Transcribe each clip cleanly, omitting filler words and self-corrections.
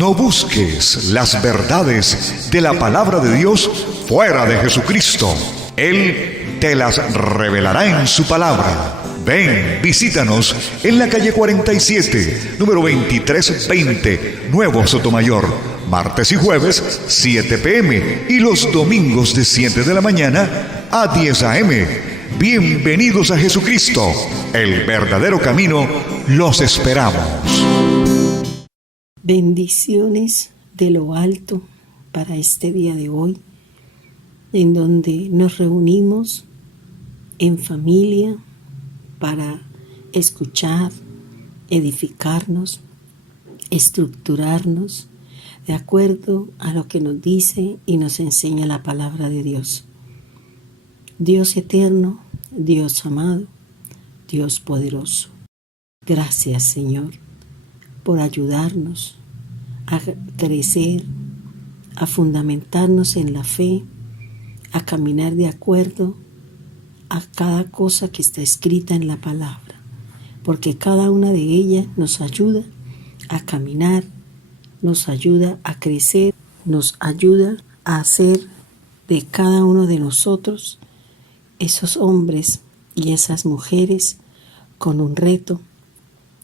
No busques las verdades de la palabra de Dios fuera de Jesucristo. Él te las revelará en su palabra. Ven, visítanos en la calle 47, número 2320, Nuevo Sotomayor. Martes y jueves, 7 p.m. y los domingos de 7 de la mañana a 10 a.m. Bienvenidos a Jesucristo, el verdadero camino. Los esperamos. Bendiciones de lo alto para este día de hoy, en donde nos reunimos en familia para escuchar, edificarnos, estructurarnos de acuerdo a lo que nos dice y nos enseña la palabra de Dios. Dios eterno, Dios amado, Dios poderoso. Gracias, Señor, por ayudarnos a crecer, a fundamentarnos en la fe, a caminar de acuerdo a cada cosa que está escrita en la palabra, porque cada una de ellas nos ayuda a caminar, nos ayuda a crecer, nos ayuda a hacer de cada uno de nosotros esos hombres y esas mujeres con un reto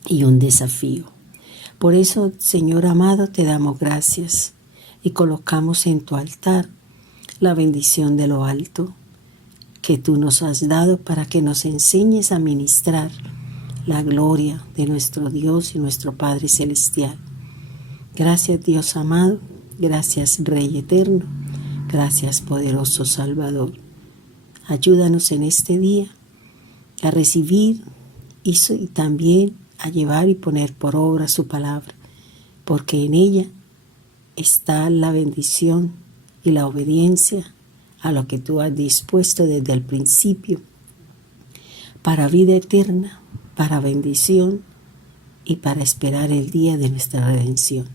y un desafío. Por eso, Señor amado, te damos gracias y colocamos en tu altar la bendición de lo alto que tú nos has dado para que nos enseñes a ministrar la gloria de nuestro Dios y nuestro Padre Celestial. Gracias, Dios amado, gracias, Rey eterno, gracias, poderoso Salvador. Ayúdanos en este día a recibir y también a llevar y poner por obra su palabra, porque en ella está la bendición y la obediencia a lo que tú has dispuesto desde el principio, para vida eterna, para bendición y para esperar el día de nuestra redención.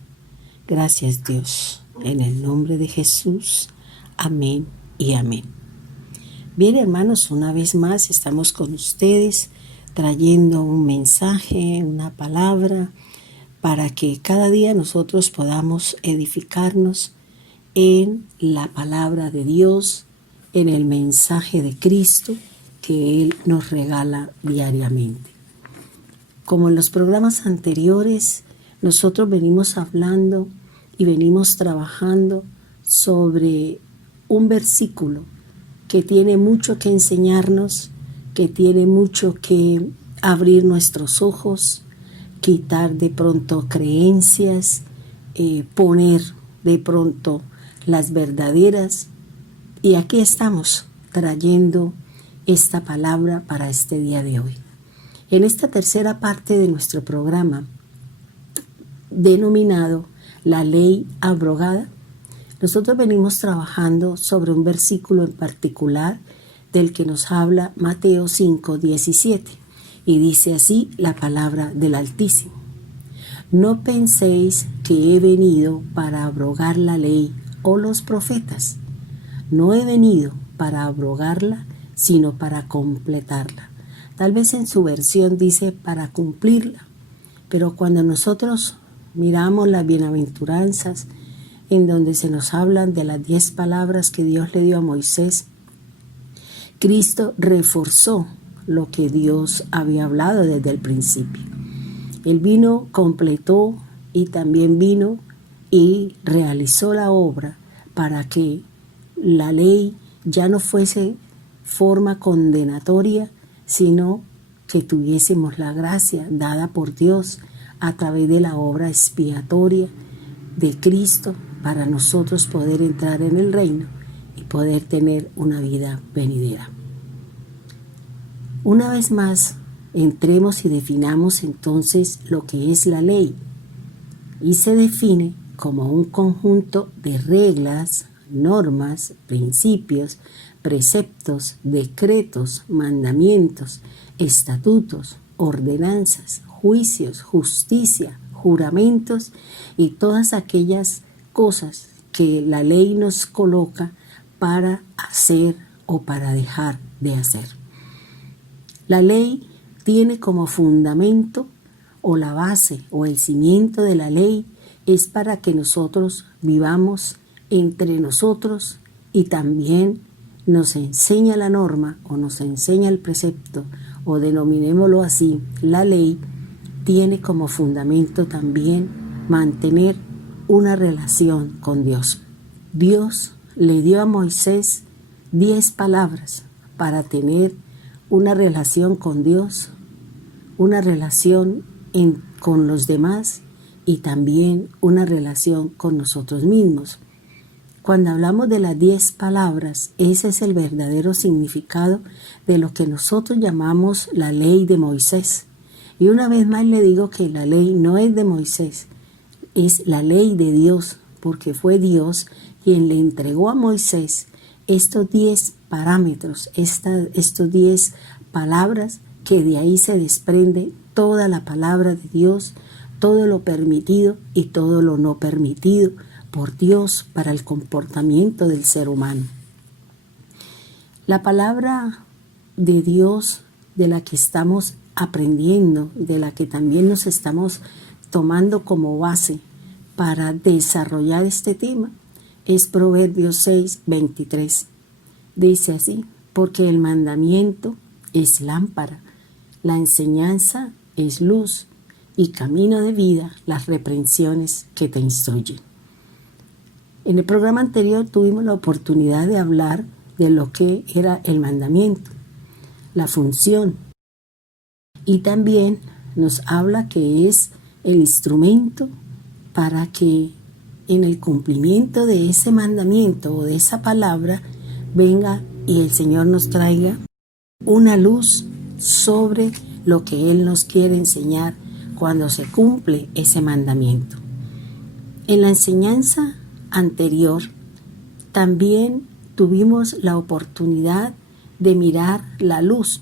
Gracias, Dios, en el nombre de Jesús. Amén y amén. Bien, hermanos, una vez más estamos con ustedes trayendo un mensaje, una palabra, para que cada día nosotros podamos edificarnos en la palabra de Dios, en el mensaje de Cristo que Él nos regala diariamente. Como en los programas anteriores, nosotros venimos hablando y venimos trabajando sobre un versículo que tiene mucho que enseñarnos, que tiene mucho que abrir nuestros ojos, quitar de pronto creencias, poner de pronto las verdaderas. Y aquí estamos trayendo esta palabra para este día de hoy. En esta tercera parte de nuestro programa, denominado La Ley Abrogada, nosotros venimos trabajando sobre un versículo en particular del que nos habla Mateo 5:17, y dice así la palabra del Altísimo: No penséis que he venido para abrogar la ley o los profetas. No he venido para abrogarla, sino para completarla. Tal vez en su versión dice para cumplirla, pero cuando nosotros miramos las bienaventuranzas, en donde se nos hablan de las 10 palabras que Dios le dio a Moisés, Cristo reforzó lo que Dios había hablado desde el principio. Él vino, completó y también vino y realizó la obra para que la ley ya no fuese forma condenatoria, sino que tuviésemos la gracia dada por Dios a través de la obra expiatoria de Cristo para nosotros poder entrar en el reino y poder tener una vida venidera. Una vez más, entremos y definamos entonces lo que es la ley, y se define como un conjunto de reglas, normas, principios, preceptos, decretos, mandamientos, estatutos, ordenanzas, juicios, justicia, juramentos y todas aquellas cosas que la ley nos coloca para hacer o para dejar de hacer. La ley tiene como fundamento o la base o el cimiento de la ley es para que nosotros vivamos entre nosotros y también nos enseña la norma o nos enseña el precepto o denominémoslo así, la ley tiene como fundamento también mantener una relación con Dios. Dios le dio a Moisés 10 palabras para tener una relación con Dios, una relación con los demás y también una relación con nosotros mismos. Cuando hablamos de las 10 palabras, ese es el verdadero significado de lo que nosotros llamamos la ley de Moisés. Y una vez más le digo que la ley no es de Moisés, es la ley de Dios, porque fue Dios quien le entregó a Moisés estos 10 parámetros, estos 10 palabras, que de ahí se desprende toda la palabra de Dios, todo lo permitido y todo lo no permitido por Dios para el comportamiento del ser humano. La palabra de Dios de la que estamos aprendiendo, de la que también nos estamos tomando como base para desarrollar este tema, es Proverbios 6:23. Dice así: porque el mandamiento es lámpara, la enseñanza es luz y camino de vida las reprensiones que te instruyen. En el programa anterior tuvimos la oportunidad de hablar de lo que era el mandamiento, la función, y también nos habla que es el instrumento para que en el cumplimiento de ese mandamiento o de esa palabra venga y el Señor nos traiga una luz sobre lo que Él nos quiere enseñar cuando se cumple ese mandamiento. En la enseñanza anterior también tuvimos la oportunidad de mirar la luz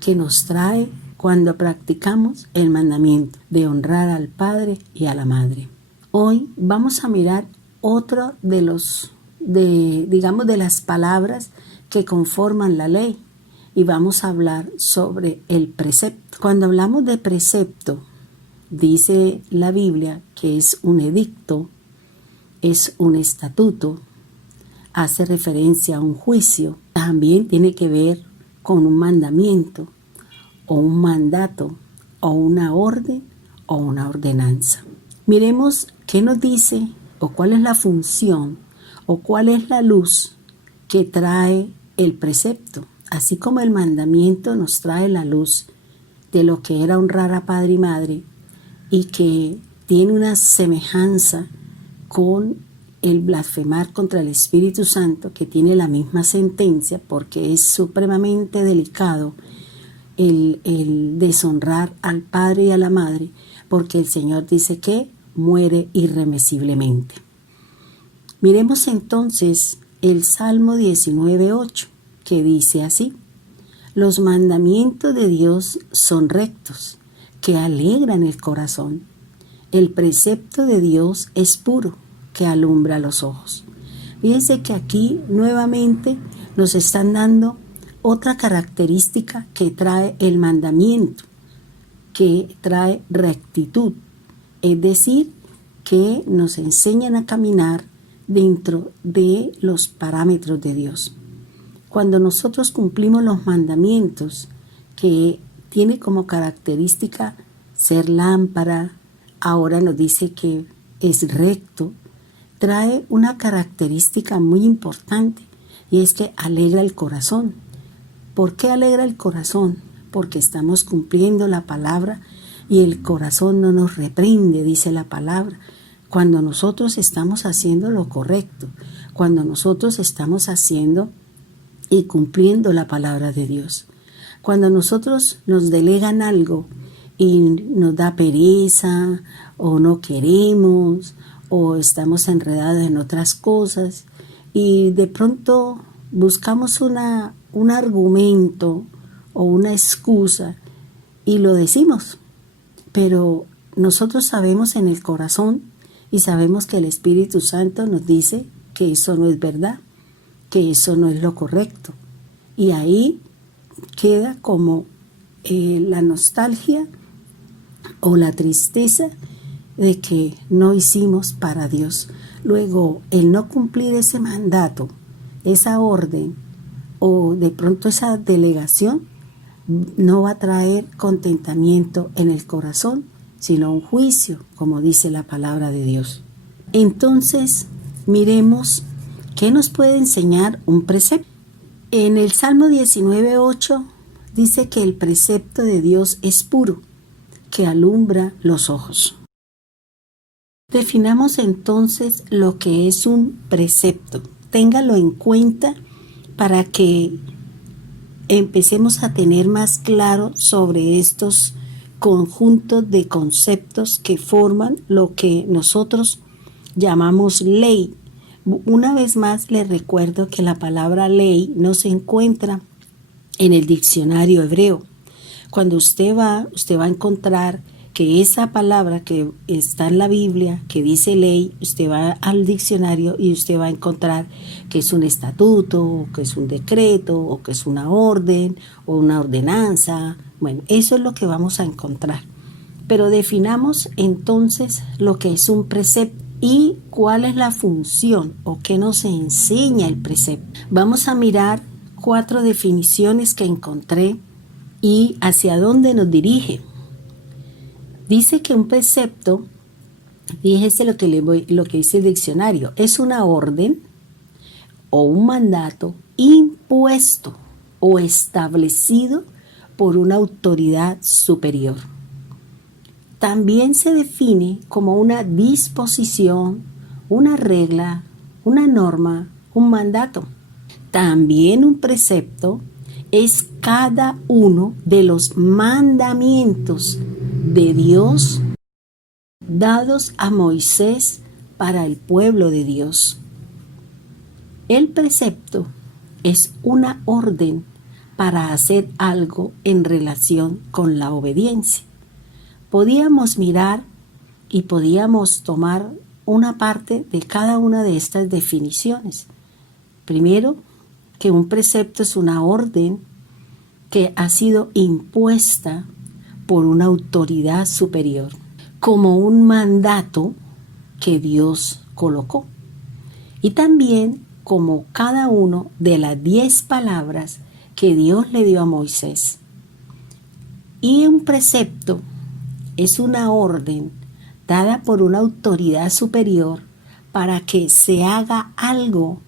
que nos trae cuando practicamos el mandamiento de honrar al Padre y a la Madre. Hoy vamos a mirar otro de las palabras que conforman la ley y vamos a hablar sobre el precepto. Cuando hablamos de precepto, dice la Biblia que es un edicto, es un estatuto, hace referencia a un juicio, también tiene que ver con un mandamiento o un mandato o una orden o una ordenanza. Miremos qué nos dice o cuál es la función o cuál es la luz que trae el precepto, así como el mandamiento nos trae la luz de lo que era honrar a padre y madre y que tiene una semejanza con el blasfemar contra el Espíritu Santo, que tiene la misma sentencia porque es supremamente delicado el deshonrar al padre y a la madre, porque el Señor dice que muere irremisiblemente. Miremos entonces el Salmo 19:8, que dice así: los mandamientos de Dios son rectos, que alegran el corazón. El precepto de Dios es puro, que alumbra los ojos. Fíjense que aquí nuevamente nos están dando otra característica que trae el mandamiento, que trae rectitud, es decir, que nos enseñan a caminar dentro de los parámetros de Dios. Cuando nosotros cumplimos los mandamientos, que tiene como característica ser lámpara, ahora nos dice que es recto, trae una característica muy importante y es que alegra el corazón. ¿Por qué alegra el corazón? Porque estamos cumpliendo la palabra y el corazón no nos reprende, dice la palabra. Cuando nosotros estamos haciendo lo correcto, cuando nosotros estamos haciendo y cumpliendo la palabra de Dios. Cuando nosotros nos delegan algo y nos da pereza o no queremos o estamos enredados en otras cosas y de pronto buscamos un argumento o una excusa y lo decimos, pero nosotros sabemos en el corazón y sabemos que el Espíritu Santo nos dice que eso no es verdad, que eso no es lo correcto. Y ahí queda como la nostalgia o la tristeza de que no hicimos para Dios. Luego, el no cumplir ese mandato, esa orden o de pronto esa delegación no va a traer contentamiento en el corazón, sino un juicio, como dice la palabra de Dios. Entonces, miremos qué nos puede enseñar un precepto. En el Salmo 19:8 dice que el precepto de Dios es puro, que alumbra los ojos. Definamos entonces lo que es un precepto. Téngalo en cuenta para que empecemos a tener más claro sobre estos conjuntos de conceptos que forman lo que nosotros llamamos ley. Una vez más les recuerdo que la palabra ley no se encuentra en el diccionario hebreo. Cuando usted va a encontrar que esa palabra que está en la Biblia, que dice ley, usted va al diccionario y usted va a encontrar que es un estatuto, o que es un decreto, o que es una orden, o una ordenanza. Bueno, eso es lo que vamos a encontrar. Pero definamos entonces lo que es un precepto y cuál es la función o qué nos enseña el precepto. Vamos a mirar 4 definiciones que encontré y hacia dónde nos dirige. Dice que un precepto, fíjese lo que dice el diccionario, es una orden o un mandato impuesto o establecido por una autoridad superior. También se define como una disposición, una regla, una norma, un mandato. También un precepto es cada uno de los mandamientos de Dios dados a Moisés para el pueblo de Dios. El precepto es una orden para hacer algo en relación con la obediencia. Podíamos mirar y podíamos tomar una parte de cada una de estas definiciones. Primero, que un precepto es una orden que ha sido impuesta por una autoridad superior, como un mandato que Dios colocó. Y también como cada uno de las 10 palabras que Dios le dio a Moisés. Y un precepto es una orden dada por una autoridad superior para que se haga algo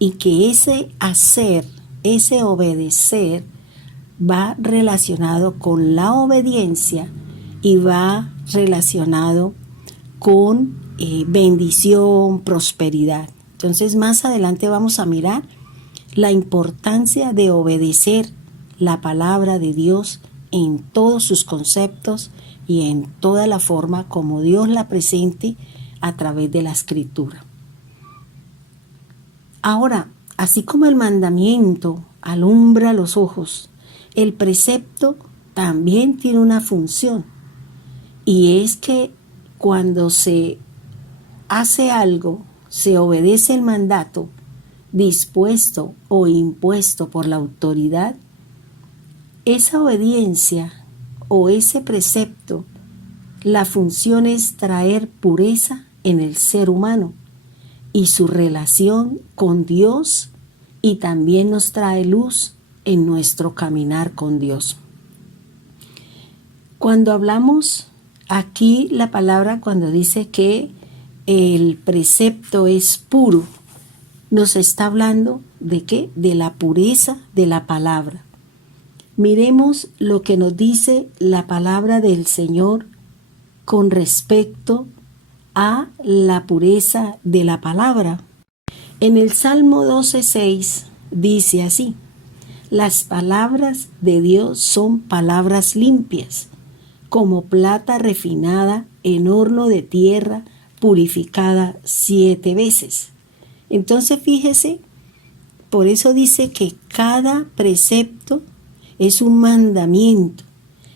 y que ese hacer, ese obedecer, va relacionado con la obediencia y va relacionado con bendición, prosperidad. Entonces más adelante vamos a mirar la importancia de obedecer la palabra de Dios en todos sus conceptos y en toda la forma como Dios la presente a través de la Escritura. Ahora, así como el mandamiento alumbra los ojos, el precepto también tiene una función, y es que cuando se hace algo, se obedece el mandato dispuesto o impuesto por la autoridad, esa obediencia o ese precepto, la función es traer pureza en el ser humano y su relación con Dios, y también nos trae luz en nuestro caminar con Dios. Cuando hablamos aquí, la palabra cuando dice que el precepto es puro, nos está hablando ¿de qué? De la pureza de la palabra. Miremos lo que nos dice la palabra del Señor con respecto a la pureza de la palabra. En el Salmo 12:6 dice así: las palabras de Dios son palabras limpias, como plata refinada en horno de tierra, purificada 7 veces. Entonces fíjese, por eso dice que cada precepto es un mandamiento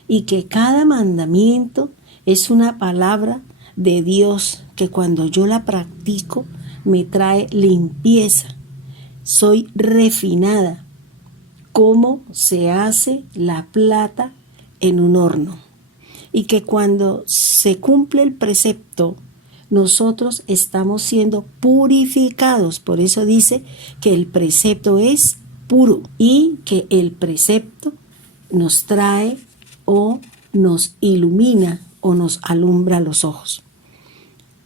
y que cada mandamiento es una palabra de Dios que cuando yo la practico me trae limpieza. Soy refinada, como se hace la plata en un horno. y que cuando se cumple el precepto, nosotros estamos siendo purificados. Por eso dice que el precepto es puro y que el precepto nos trae o nos ilumina o nos alumbra los ojos.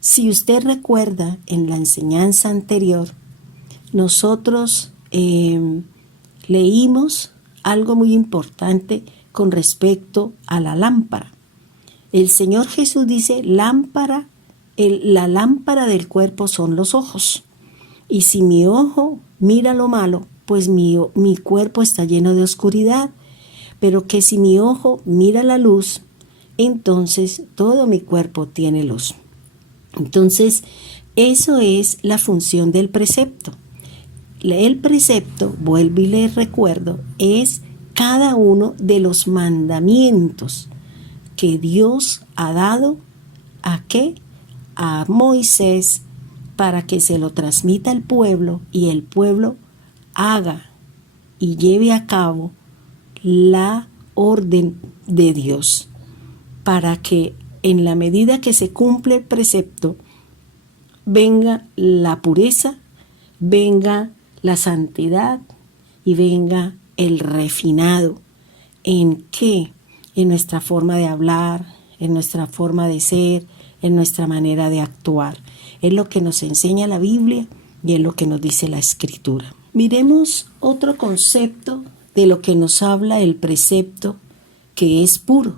Si usted recuerda en la enseñanza anterior, nosotros leímos algo muy importante con respecto a la lámpara. El Señor Jesús dice, la lámpara del cuerpo son los ojos. Y si mi ojo mira lo malo, pues mi cuerpo está lleno de oscuridad. Pero que si mi ojo mira la luz, entonces todo mi cuerpo tiene luz. Entonces, eso es la función del precepto. El precepto, vuelvo y les recuerdo, es cada uno de los mandamientos que Dios ha dado ¿a qué? A Moisés para que se lo transmita al pueblo y el pueblo haga y lleve a cabo la orden de Dios, para que en la medida que se cumple el precepto venga la pureza, venga la santidad y venga el refinado. ¿En qué? En nuestra forma de hablar, en nuestra forma de ser, en nuestra manera de actuar. Es lo que nos enseña la Biblia y es lo que nos dice la Escritura. Miremos otro concepto de lo que nos habla el precepto, que es puro.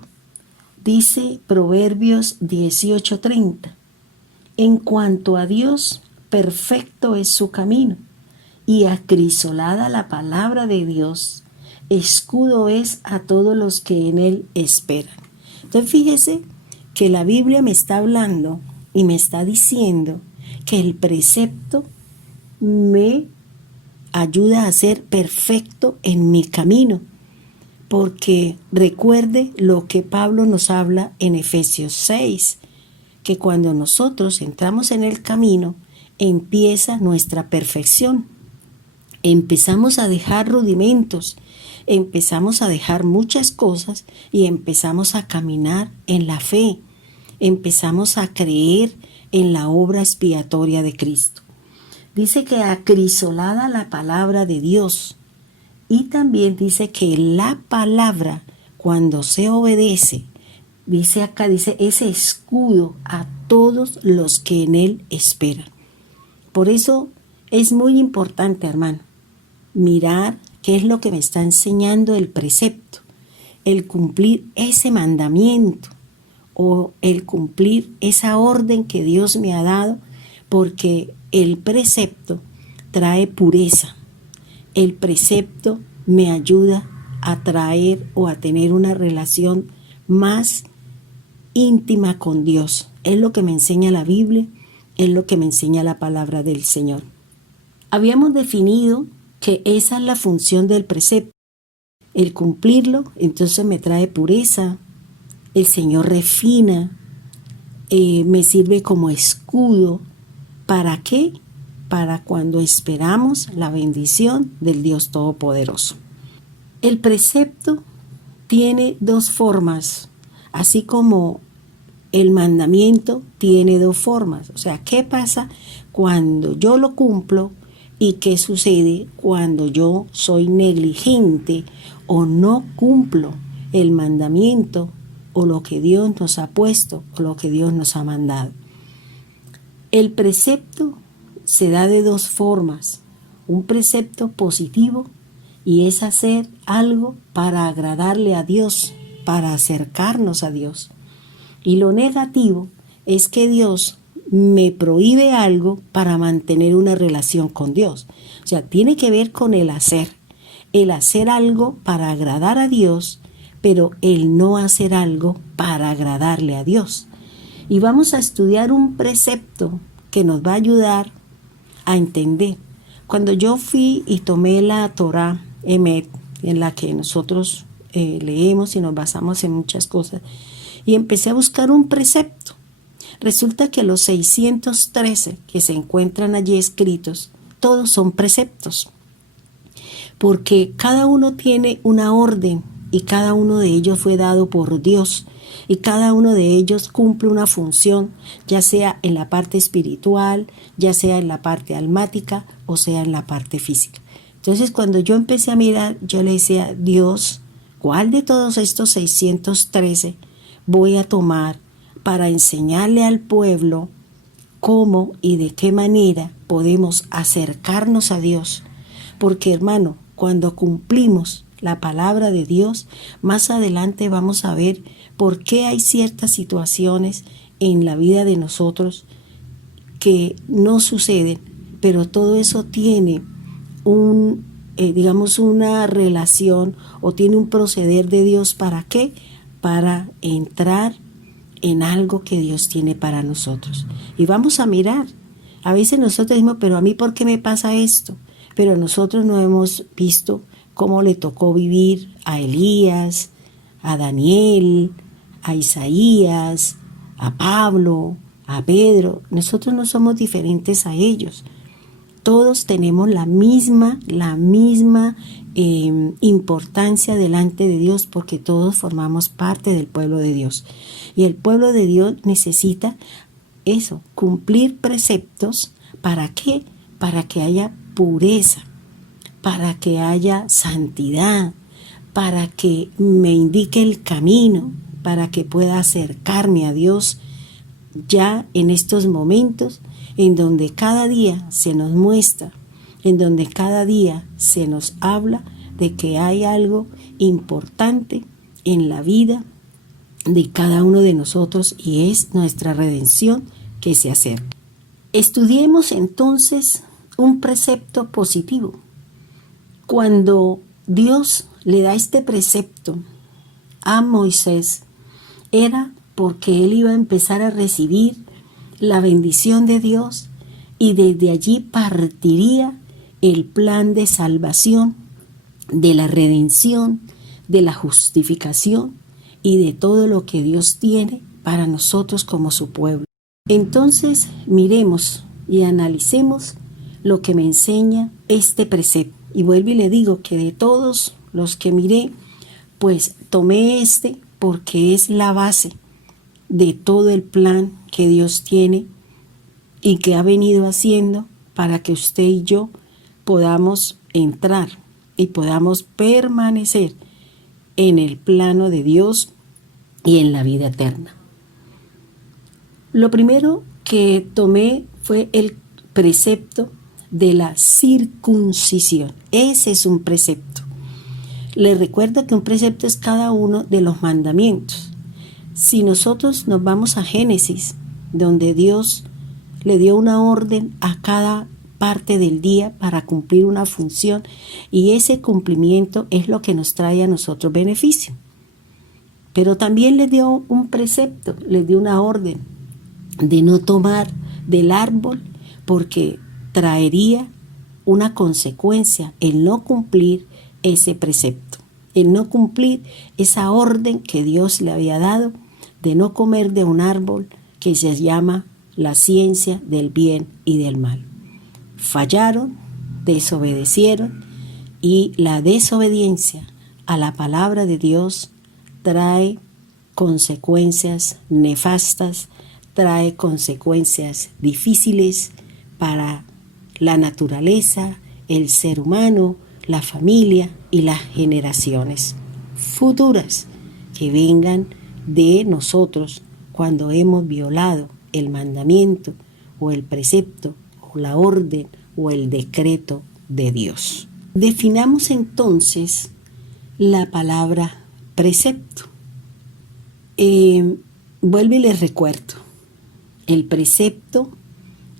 Dice Proverbios 18:30. En cuanto a Dios, perfecto es su camino, y acrisolada la palabra de Dios, escudo es a todos los que en él esperan. Entonces fíjese que la Biblia me está hablando y me está diciendo que el precepto me ayuda a ser perfecto en mi camino, porque recuerde lo que Pablo nos habla en Efesios 6, que cuando nosotros entramos en el camino, empieza nuestra perfección. Empezamos a dejar rudimentos, empezamos a dejar muchas cosas y empezamos a caminar en la fe, empezamos a creer en la obra expiatoria de Cristo. Dice que acrisolada la palabra de Dios, y también dice que la palabra, cuando se obedece, dice acá, dice ese escudo a todos los que en él esperan. Por eso es muy importante, hermano, mirar qué es lo que me está enseñando el precepto, el cumplir ese mandamiento o el cumplir esa orden que Dios me ha dado, porque el precepto trae pureza. El precepto me ayuda a traer o a tener una relación más íntima con Dios. Es lo que me enseña la Biblia, es lo que me enseña la palabra del Señor. Habíamos definido que esa es la función del precepto. El cumplirlo, entonces me trae pureza, el Señor refina, me sirve como escudo. ¿Para qué? Para cuando esperamos la bendición del Dios Todopoderoso. El precepto tiene dos formas, así como el mandamiento tiene dos formas. O sea, ¿qué pasa cuando yo lo cumplo y qué sucede cuando yo soy negligente o no cumplo el mandamiento o lo que Dios nos ha puesto o lo que Dios nos ha mandado? El precepto se da de dos formas. Un precepto positivo, y es hacer algo para agradarle a Dios, para acercarnos a Dios. Y lo negativo es que Dios me prohíbe algo para mantener una relación con Dios. O sea, tiene que ver con el hacer algo para agradar a Dios, pero el no hacer algo para agradarle a Dios. Y vamos a estudiar un precepto que nos va a ayudar a entender. Cuando yo fui y tomé la Torá Emet, en la que nosotros leemos y nos basamos en muchas cosas, y empecé a buscar un precepto, resulta que los 613 que se encuentran allí escritos, todos son preceptos, porque cada uno tiene una orden y cada uno de ellos fue dado por Dios y cada uno de ellos cumple una función, ya sea en la parte espiritual, ya sea en la parte almática o sea en la parte física. Entonces, cuando yo empecé a mirar, yo le decía, Dios, ¿cuál de todos estos 613 voy a tomar para enseñarle al pueblo cómo y de qué manera podemos acercarnos a Dios? Porque, hermano, cuando cumplimos la palabra de Dios, más adelante vamos a ver por qué hay ciertas situaciones en la vida de nosotros que no suceden, pero todo eso tiene una relación o tiene un proceder de Dios. ¿Para qué? Para entrar en algo que Dios tiene para nosotros. Y vamos a mirar. A veces nosotros decimos, pero a mí, ¿por qué me pasa esto? Pero nosotros no hemos visto cómo le tocó vivir a Elías, a Daniel, a Isaías, a Pablo, a Pedro. Nosotros no somos diferentes a ellos. Todos tenemos la misma importancia delante de Dios, porque todos formamos parte del pueblo de Dios. Y el pueblo de Dios necesita eso, cumplir preceptos. ¿Para qué? Para que haya pureza, para que haya santidad, para que me indique el camino, para que pueda acercarme a Dios ya en estos momentos en donde cada día se nos muestra, en donde cada día se nos habla de que hay algo importante en la vida de cada uno de nosotros y es nuestra redención que se acerca. Estudiemos entonces un precepto positivo. Cuando Dios le da este precepto a Moisés, era porque él iba a empezar a recibir la bendición de Dios y desde allí partiría el plan de salvación, de la redención, de la justificación y de todo lo que Dios tiene para nosotros como su pueblo. Entonces miremos y analicemos lo que me enseña este precepto. Y vuelvo y le digo que de todos los que miré, pues tomé este porque es la base de todo el plan que Dios tiene y que ha venido haciendo para que usted y yo podamos entrar y podamos permanecer en el plano de Dios y en la vida eterna. Lo primero que tomé fue el precepto de la circuncisión. Ese es un precepto. Les recuerdo que un precepto es cada uno de los mandamientos. Si nosotros nos vamos a Génesis, donde Dios le dio una orden a cada parte del día para cumplir una función, y ese cumplimiento es lo que nos trae a nosotros beneficio. Pero también le dio un precepto, le dio una orden de no tomar del árbol, porque traería una consecuencia el no cumplir ese precepto, el no cumplir esa orden que Dios le había dado de no comer de un árbol que se llama la ciencia del bien y del mal. Fallaron, desobedecieron, y la desobediencia a la palabra de Dios trae consecuencias nefastas, trae consecuencias difíciles para la naturaleza, el ser humano, la familia y las generaciones futuras que vengan de nosotros cuando hemos violado el mandamiento o el precepto o la orden o el decreto de Dios. Definamos entonces la palabra precepto. Vuelvo y les recuerdo, el precepto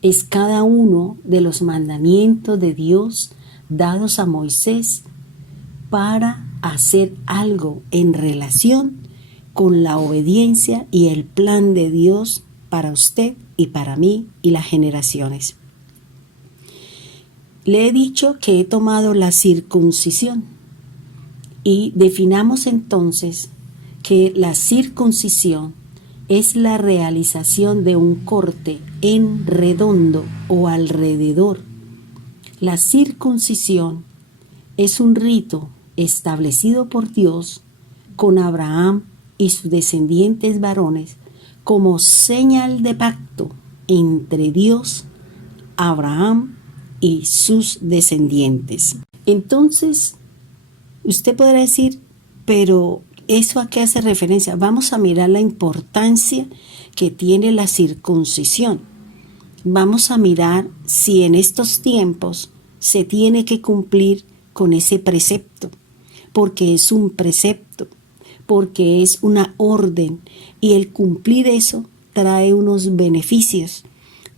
es cada uno de los mandamientos de Dios dados a Moisés para hacer algo en relación con la obediencia y el plan de Dios para usted y para mí y las generaciones. Le he dicho que he tomado la circuncisión y definamos entonces que la circuncisión es la realización de un corte en redondo o alrededor. La circuncisión es un rito establecido por Dios con Abraham y sus descendientes varones como señal de pacto entre Dios, Abraham y sus descendientes. Entonces, usted podrá decir, pero ¿eso a qué hace referencia? Vamos a mirar la importancia que tiene la circuncisión. Vamos a mirar si en estos tiempos se tiene que cumplir con ese precepto, porque es un precepto, porque es una orden, y el cumplir eso trae unos beneficios,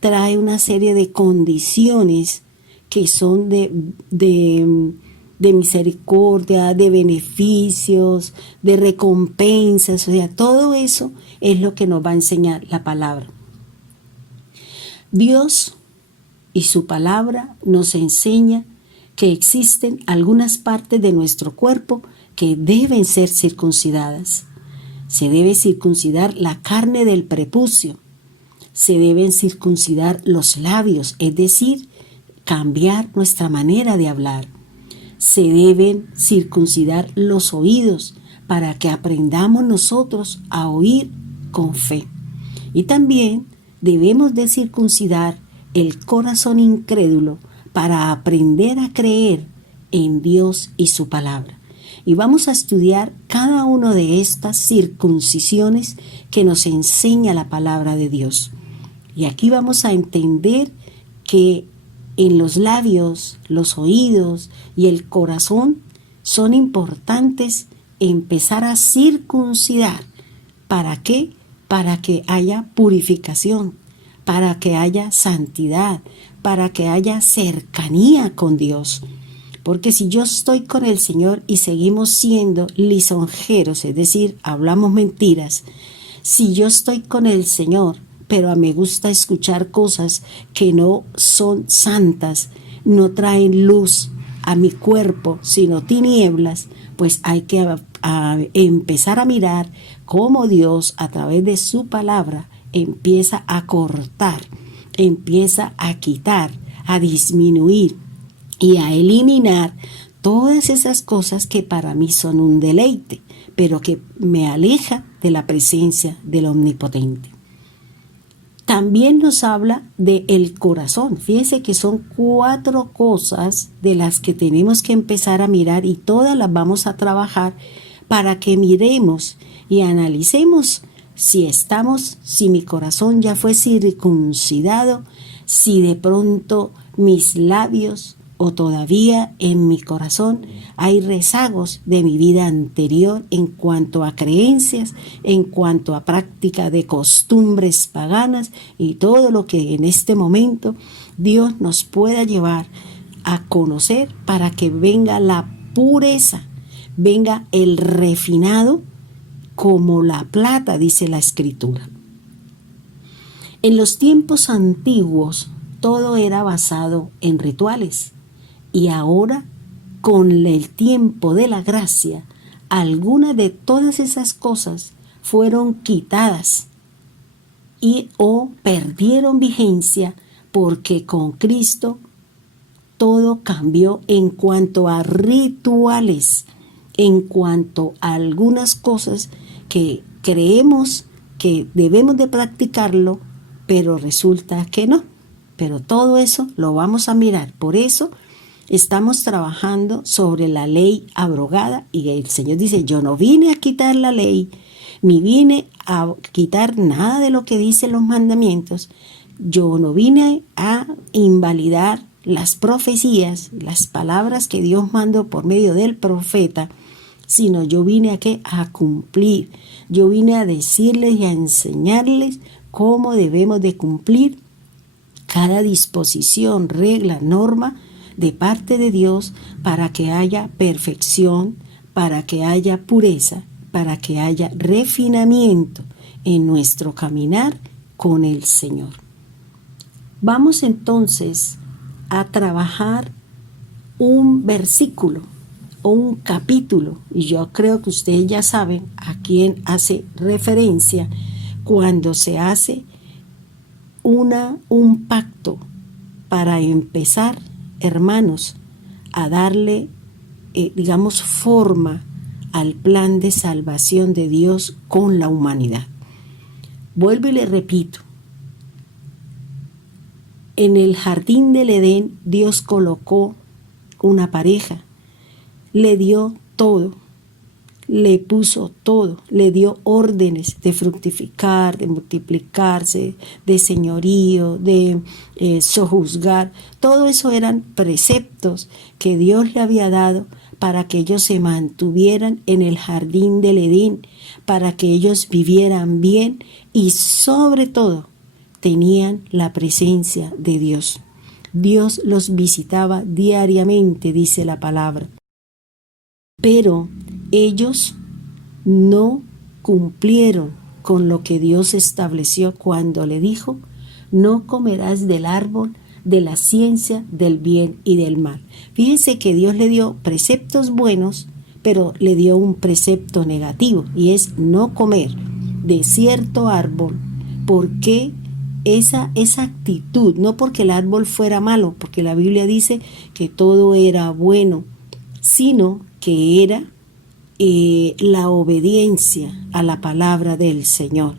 trae una serie de condiciones que son de misericordia, de beneficios, de recompensas. O sea, todo eso es lo que nos va a enseñar la palabra. Dios y su palabra nos enseña que existen algunas partes de nuestro cuerpo que deben ser circuncidadas. Se debe circuncidar la carne del prepucio. Se deben circuncidar los labios, es decir, cambiar nuestra manera de hablar. Se deben circuncidar los oídos para que aprendamos nosotros a oír con fe. Y también debemos de circuncidar el corazón incrédulo para aprender a creer en Dios y su palabra. Y vamos a estudiar cada una de estas circuncisiones que nos enseña la palabra de Dios. Y aquí vamos a entender que en los labios, los oídos y el corazón son importantes empezar a circuncidar. ¿Para qué? Para que haya purificación, para que haya santidad, para que haya cercanía con Dios. Porque si yo estoy con el Señor y seguimos siendo lisonjeros, es decir, hablamos mentiras, si yo estoy con el Señor, pero me gusta escuchar cosas que no son santas, no traen luz a mi cuerpo, sino tinieblas, pues hay que empezar a mirar cómo Dios, a través de su palabra, empieza a cortar, empieza a quitar, a disminuir y a eliminar todas esas cosas que para mí son un deleite, pero que me aleja de la presencia del Omnipotente. También nos habla del corazón. Fíjense que son 4 cosas de las que tenemos que empezar a mirar, y todas las vamos a trabajar para que miremos y analicemos si mi corazón ya fue circuncidado, si de pronto mis labios o todavía en mi corazón hay rezagos de mi vida anterior en cuanto a creencias, en cuanto a práctica de costumbres paganas y todo lo que en este momento Dios nos pueda llevar a conocer para que venga la pureza, venga el refinado como la plata, dice la Escritura. En los tiempos antiguos todo era basado en rituales. Y ahora, con el tiempo de la gracia, algunas de todas esas cosas fueron quitadas o perdieron vigencia, porque con Cristo todo cambió en cuanto a rituales, en cuanto a algunas cosas que creemos que debemos de practicarlo, pero resulta que no. Pero todo eso lo vamos a mirar. Por eso estamos trabajando sobre la ley abrogada, y el Señor dice: yo no vine a quitar la ley, ni vine a quitar nada de lo que dicen los mandamientos. Yo no vine a invalidar las profecías, las palabras que Dios mandó por medio del profeta, sino yo vine a cumplir. Yo vine a decirles y a enseñarles cómo debemos de cumplir cada disposición, regla, norma de parte de Dios, para que haya perfección, para que haya pureza, para que haya refinamiento en nuestro caminar con el Señor. Vamos entonces a trabajar un versículo o un capítulo, y yo creo que ustedes ya saben a quién hace referencia cuando se hace un pacto para empezar, hermanos, a darle, forma al plan de salvación de Dios con la humanidad. Vuelvo y le repito, en el jardín del Edén Dios colocó una pareja, le dio todo, le puso todo, le dio órdenes de fructificar, de multiplicarse, de señorío, de sojuzgar. Todo eso eran preceptos que Dios le había dado para que ellos se mantuvieran en el jardín del Edén, para que ellos vivieran bien y sobre todo tenían la presencia de Dios. Dios los visitaba diariamente, dice la palabra. Pero ellos no cumplieron con lo que Dios estableció cuando le dijo: no comerás del árbol de la ciencia del bien y del mal. Fíjense que Dios le dio preceptos buenos, pero le dio un precepto negativo, y es no comer de cierto árbol. ¿Por qué esa actitud? No porque el árbol fuera malo, porque la Biblia dice que todo era bueno, sino que era la obediencia a la palabra del Señor,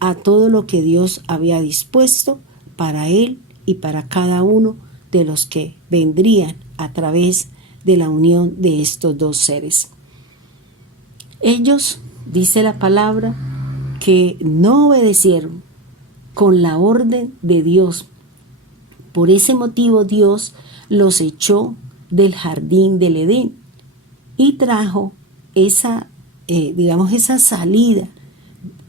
a todo lo que Dios había dispuesto para él y para cada uno de los que vendrían a través de la unión de estos dos seres. Ellos, dice la palabra, que no obedecieron con la orden de Dios. Por ese motivo Dios los echó del jardín del Edén y trajo esa salida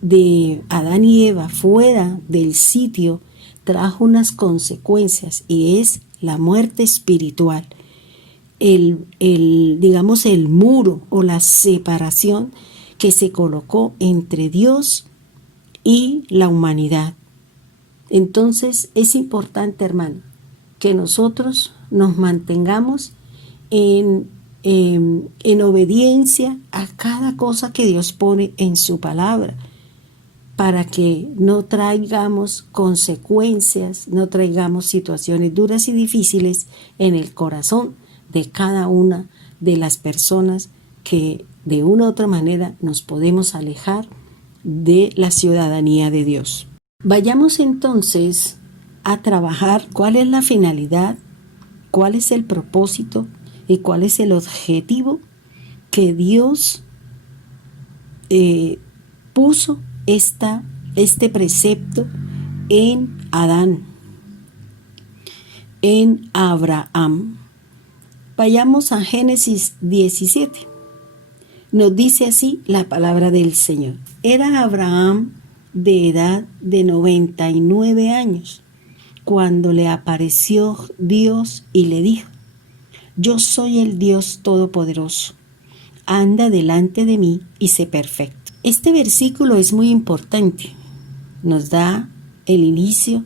de Adán y Eva fuera del sitio, trajo unas consecuencias, y es la muerte espiritual, el muro o la separación que se colocó entre Dios y la humanidad. Entonces es importante, hermano, que nosotros nos mantengamos en obediencia a cada cosa que Dios pone en su palabra, para que no traigamos consecuencias, no traigamos situaciones duras y difíciles en el corazón de cada una de las personas que de una u otra manera nos podemos alejar de la ciudadanía de Dios. Vayamos entonces a trabajar cuál es la finalidad, cuál es el propósito y cuál es el objetivo que Dios puso este precepto en Adán, en Abraham. Vayamos a Génesis 17. Nos dice así la palabra del Señor. Era Abraham de edad de 99 años cuando le apareció Dios y le dijo: yo soy el Dios Todopoderoso, anda delante de mí y sé perfecto. Este versículo es muy importante, nos da el inicio,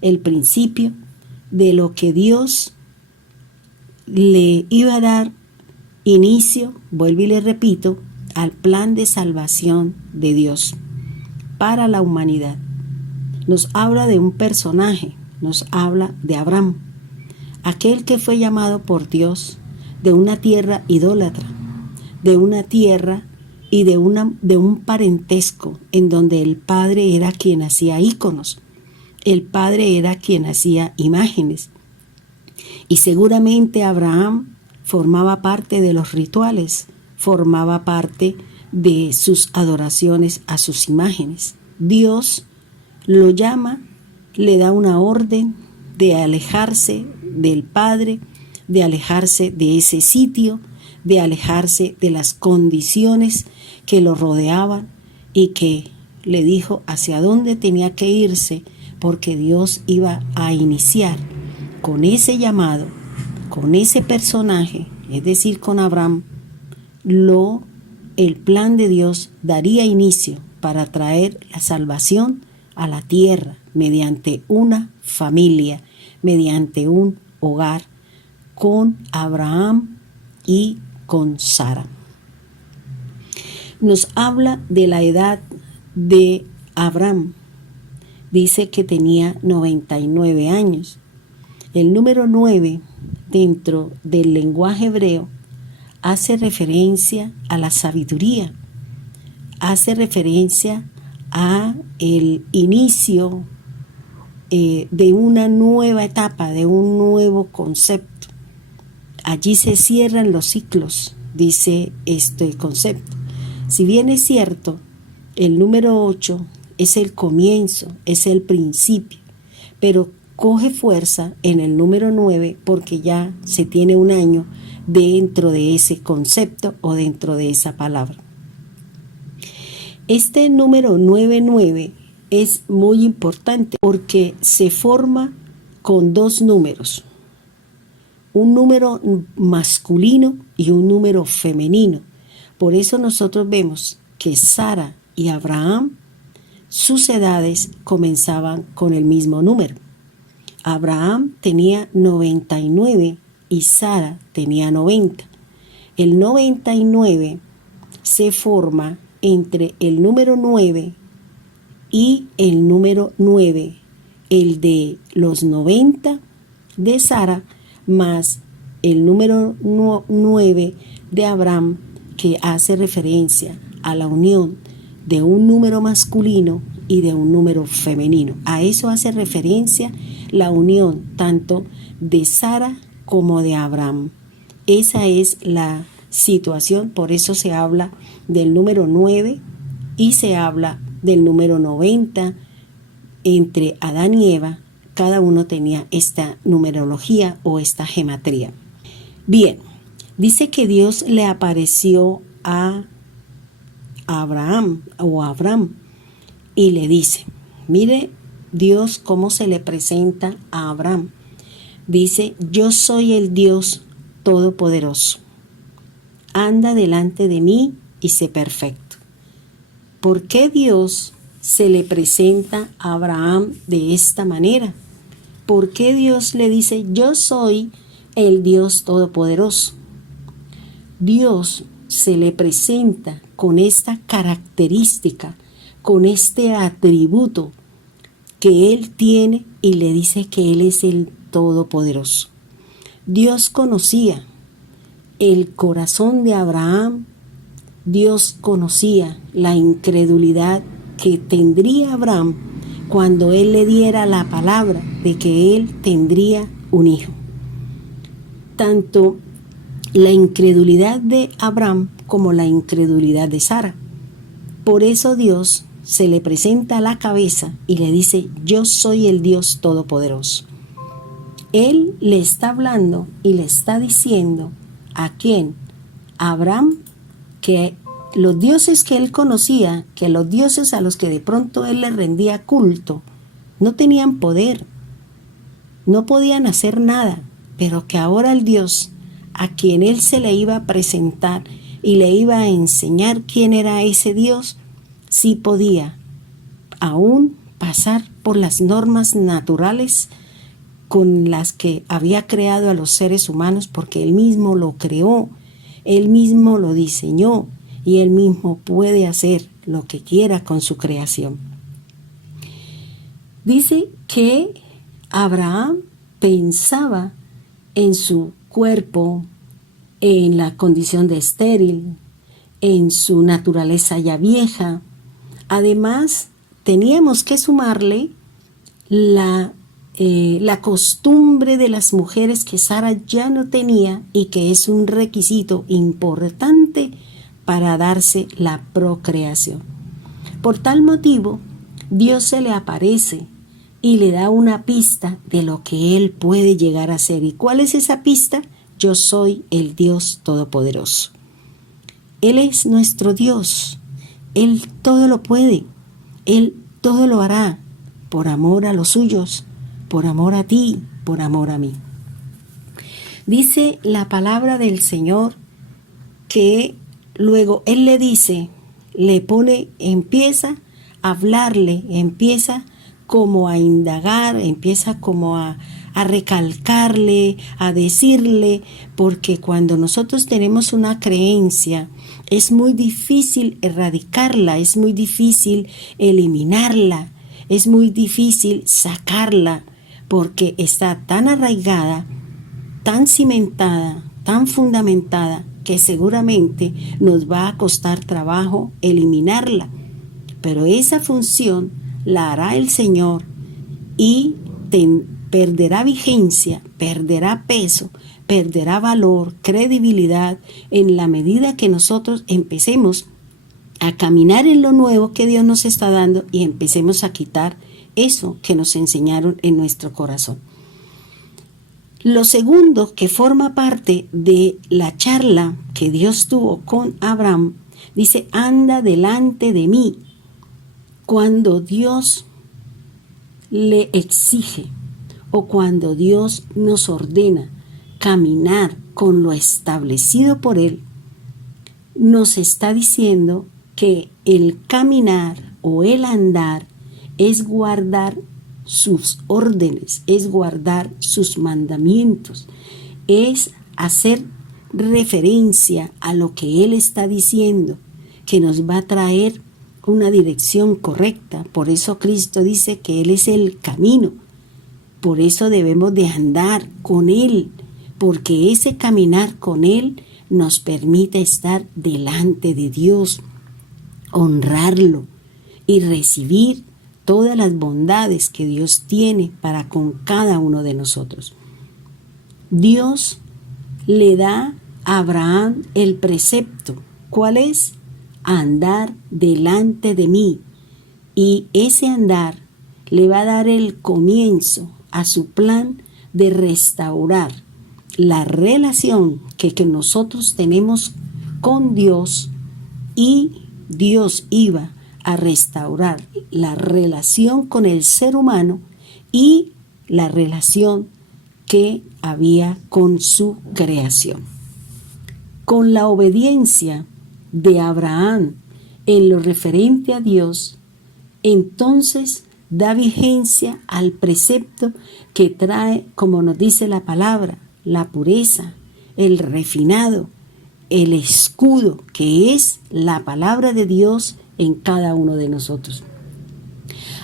el principio de lo que Dios le iba a dar inicio, vuelvo y le repito, al plan de salvación de Dios para la humanidad. Nos habla de un personaje, nos habla de Abraham, aquel que fue llamado por Dios de una tierra idólatra, de una tierra y de un parentesco en donde el padre era quien hacía íconos, el padre era quien hacía imágenes. Y seguramente Abraham formaba parte de los rituales, formaba parte de sus adoraciones a sus imágenes. Dios lo llama, le da una orden de alejarse del Padre, de alejarse de ese sitio, de alejarse de las condiciones que lo rodeaban, y que le dijo hacia dónde tenía que irse, porque Dios iba a iniciar con ese llamado, con ese personaje, es decir, con Abraham, el plan de Dios daría inicio para traer la salvación a la tierra mediante una familia, mediante un hogar, con Abraham y con Sara. Nos habla de la edad de Abraham. Dice que tenía 99 años. El número 9 dentro del lenguaje hebreo hace referencia a la sabiduría, hace referencia a el inicio de una nueva etapa, de un nuevo concepto. Allí se cierran los ciclos, dice este concepto. Si bien es cierto, el número 8 es el comienzo, es el principio, pero coge fuerza en el número 9 porque ya se tiene un año dentro de ese concepto o dentro de esa palabra. Este número 99 es muy importante porque se forma con dos números, un número masculino y un número femenino. Por eso nosotros vemos que Sara y Abraham, sus edades comenzaban con el mismo número. Abraham tenía 99 y Sara tenía 90. El 99 se forma entre el número 9 y el número 9, el de los 90 de Sara, más el número 9 de Abraham, que hace referencia a la unión de un número masculino y de un número femenino. A eso hace referencia la unión tanto de Sara como de Abraham. Esa es la situación, por eso se habla del número 9 y se habla del número 90. Entre Adán y Eva, cada uno tenía esta numerología o esta gematría. Bien, dice que Dios le apareció a Abraham y le dice, mire Dios cómo se le presenta a Abraham. Dice, yo soy el Dios Todopoderoso. Anda delante de mí y sé perfecto. ¿Por qué Dios se le presenta a Abraham de esta manera? ¿Por qué Dios le dice, yo soy el Dios Todopoderoso? Dios se le presenta con esta característica, con este atributo que Él tiene y le dice que Él es el Todopoderoso. Dios conocía el corazón de Abraham, Dios conocía la incredulidad que tendría Abraham cuando Él le diera la palabra de que Él tendría un hijo. Tanto la incredulidad de Abraham como la incredulidad de Sara. Por eso Dios se le presenta a la cabeza y le dice, yo soy el Dios Todopoderoso. Él le está hablando y le está diciendo a quién, a Abraham, que los dioses que él conocía, que los dioses a los que de pronto él le rendía culto, no tenían poder, no podían hacer nada, pero que ahora el Dios a quien él se le iba a presentar y le iba a enseñar quién era ese Dios, sí podía aún pasar por las normas naturales con las que había creado a los seres humanos, porque él mismo lo creó, él mismo lo diseñó y él mismo puede hacer lo que quiera con su creación. Dice que Abraham pensaba en su cuerpo, en la condición de estéril, en su naturaleza ya vieja. Además, teníamos que sumarle la costumbre de las mujeres que Sara ya no tenía y que es un requisito importante para darse la procreación. Por tal motivo, Dios se le aparece y le da una pista de lo que Él puede llegar a ser. ¿Y cuál es esa pista? Yo soy el Dios Todopoderoso. Él es nuestro Dios. Él todo lo puede. Él todo lo hará por amor a los suyos, por amor a ti, por amor a mí. Dice la palabra del Señor que luego Él le dice, empieza a hablarle, empieza como a indagar, empieza como a recalcarle, a decirle, porque cuando nosotros tenemos una creencia, es muy difícil erradicarla, es muy difícil eliminarla, es muy difícil sacarla, porque está tan arraigada, tan cimentada, tan fundamentada que seguramente nos va a costar trabajo eliminarla, pero esa función la hará el Señor y perderá vigencia, perderá peso, perderá valor, credibilidad en la medida que nosotros empecemos a caminar en lo nuevo que Dios nos está dando y empecemos a quitar eso que nos enseñaron en nuestro corazón. Lo segundo que forma parte de la charla que Dios tuvo con Abraham, dice, anda delante de mí. Cuando Dios le exige o cuando Dios nos ordena caminar con lo establecido por Él, nos está diciendo que el caminar o el andar es guardar sus órdenes, es guardar sus mandamientos, es hacer referencia a lo que Él está diciendo, que nos va a traer una dirección correcta. Por eso Cristo dice que Él es el camino. Por eso debemos de andar con Él, porque ese caminar con Él nos permite estar delante de Dios, honrarlo y recibir todas las bondades que Dios tiene para con cada uno de nosotros. Dios le da a Abraham el precepto. ¿Cuál es? Andar delante de mí. Y ese andar le va a dar el comienzo a su plan de restaurar la relación que nosotros tenemos con Dios, y Dios iba a restaurar la relación con el ser humano y la relación que había con su creación. Con la obediencia de Abraham en lo referente a Dios, entonces da vigencia al precepto que trae, como nos dice la palabra, la pureza, el refinado, el escudo que es la palabra de Dios en cada uno de nosotros.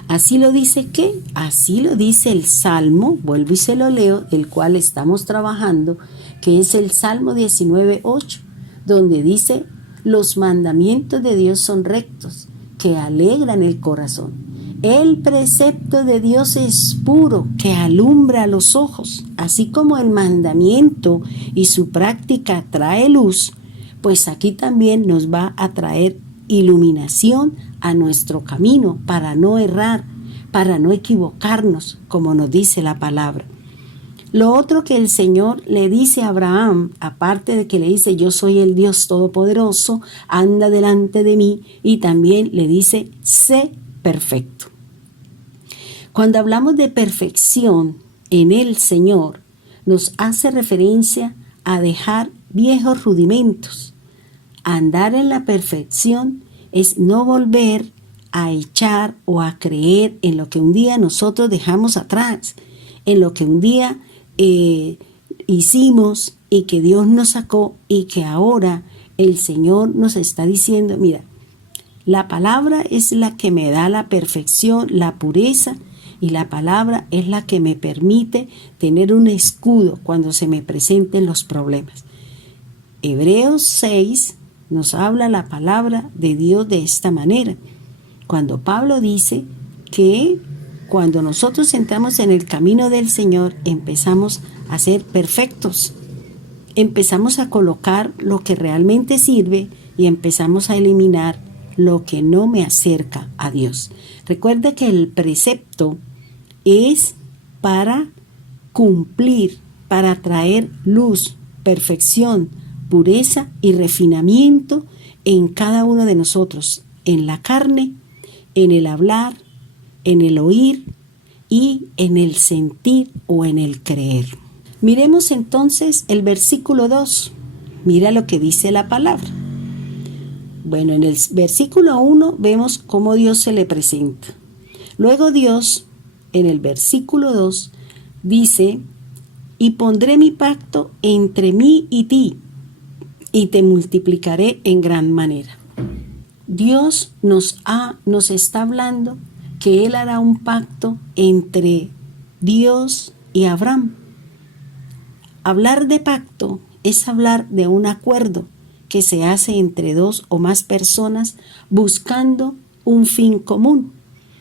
Así lo dice ¿qué? Así lo dice el Salmo, vuelvo y se lo leo, el cual estamos trabajando, que es el Salmo 19:8, donde dice: los mandamientos de Dios son rectos, que alegran el corazón. El precepto de Dios es puro, que alumbra los ojos. Así como el mandamiento y su práctica trae luz, pues aquí también nos va a traer iluminación a nuestro camino para no errar, para no equivocarnos, como nos dice la palabra. Lo otro que el Señor le dice a Abraham, aparte de que le dice: yo soy el Dios Todopoderoso, anda delante de mí, y también le dice: sé perfecto. Cuando hablamos de perfección en el Señor, nos hace referencia a dejar viejos rudimentos. Andar en la perfección es no volver a echar o a creer en lo que un día nosotros dejamos atrás, en lo que un día hicimos y que Dios nos sacó, y que ahora el Señor nos está diciendo: mira, la palabra es la que me da la perfección, la pureza, y la palabra es la que me permite tener un escudo cuando se me presenten los problemas. Hebreos 6 nos habla la palabra de Dios de esta manera, cuando Pablo dice que cuando nosotros entramos en el camino del Señor, empezamos a ser perfectos, empezamos a colocar lo que realmente sirve y empezamos a eliminar lo que no me acerca a Dios. Recuerda que el precepto es para cumplir, para traer luz, perfección, pureza y refinamiento en cada uno de nosotros, en la carne, en el hablar, en el oír y en el sentir o en el creer. Miremos entonces el versículo 2. Mira lo que dice la palabra. Bueno, en el versículo 1 vemos cómo Dios se le presenta. Luego Dios, en el versículo 2, dice: y pondré mi pacto entre mí y ti, y te multiplicaré en gran manera. Dios nos está hablando que Él hará un pacto entre Dios y Abraham. Hablar de pacto es hablar de un acuerdo, que se hace entre dos o más personas buscando un fin común.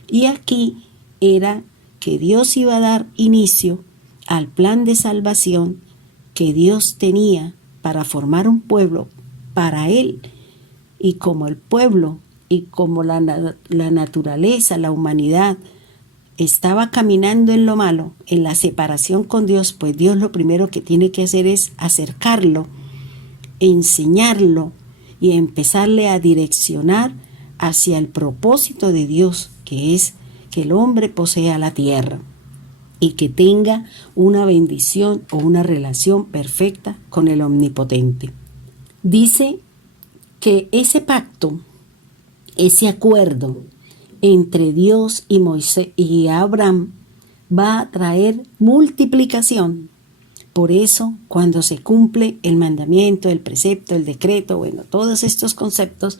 Y aquí era que Dios iba a dar inicio al plan de salvación que Dios tenía para formar un pueblo para Él. Y como el pueblo y como la naturaleza, la humanidad, estaba caminando en lo malo, en la separación con Dios, pues Dios lo primero que tiene que hacer es acercarlo, enseñarlo y empezarle a direccionar hacia el propósito de Dios, que es que el hombre posea la tierra y que tenga una bendición o una relación perfecta con el Omnipotente. Dice que ese pacto, ese acuerdo entre Dios y Moisés y Abraham va a traer multiplicación. Por eso, cuando se cumple el mandamiento, el precepto, el decreto, bueno, todos estos conceptos,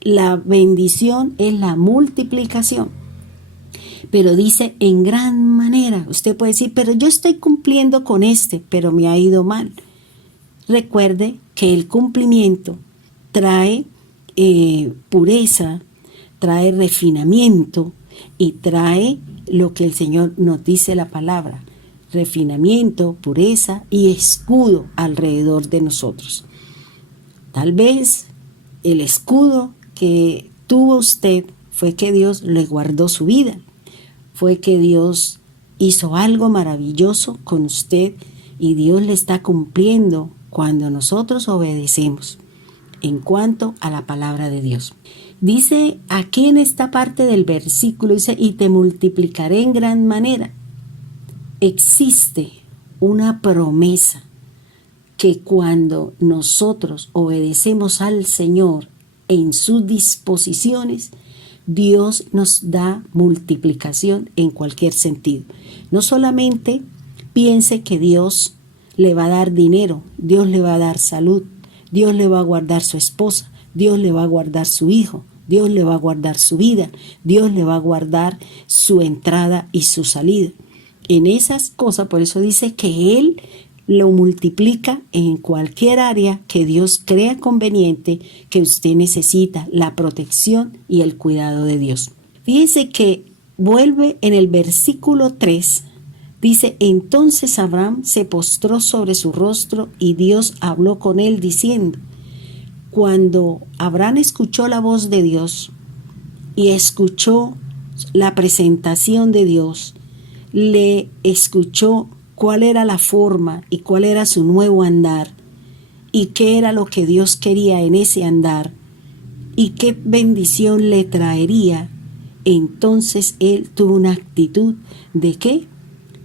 la bendición es la multiplicación. Pero dice en gran manera. Usted puede decir, pero yo estoy cumpliendo con pero me ha ido mal. Recuerde que el cumplimiento trae pureza, trae refinamiento y trae lo que el Señor nos dice la palabra: refinamiento, pureza y escudo alrededor de nosotros. Tal vez el escudo que tuvo usted fue que Dios le guardó su vida, fue que Dios hizo algo maravilloso con usted y Dios le está cumpliendo cuando nosotros obedecemos en cuanto a la palabra de Dios. Dice aquí en esta parte del versículo, dice, y te multiplicaré en gran manera. Existe una promesa que cuando nosotros obedecemos al Señor en sus disposiciones, Dios nos da multiplicación en cualquier sentido. No solamente piense que Dios le va a dar dinero, Dios le va a dar salud, Dios le va a guardar su esposa, Dios le va a guardar su hijo, Dios le va a guardar su vida, Dios le va a guardar su entrada y su salida. En esas cosas, por eso dice que Él lo multiplica en cualquier área que Dios crea conveniente, que usted necesita la protección y el cuidado de Dios. Fíjese que vuelve en el versículo 3, dice, entonces Abraham se postró sobre su rostro y Dios habló con él diciendo. Cuando Abraham escuchó la voz de Dios y escuchó la presentación de Dios, le escuchó cuál era la forma y cuál era su nuevo andar y qué era lo que Dios quería en ese andar y qué bendición le traería, entonces él tuvo una actitud ¿de qué?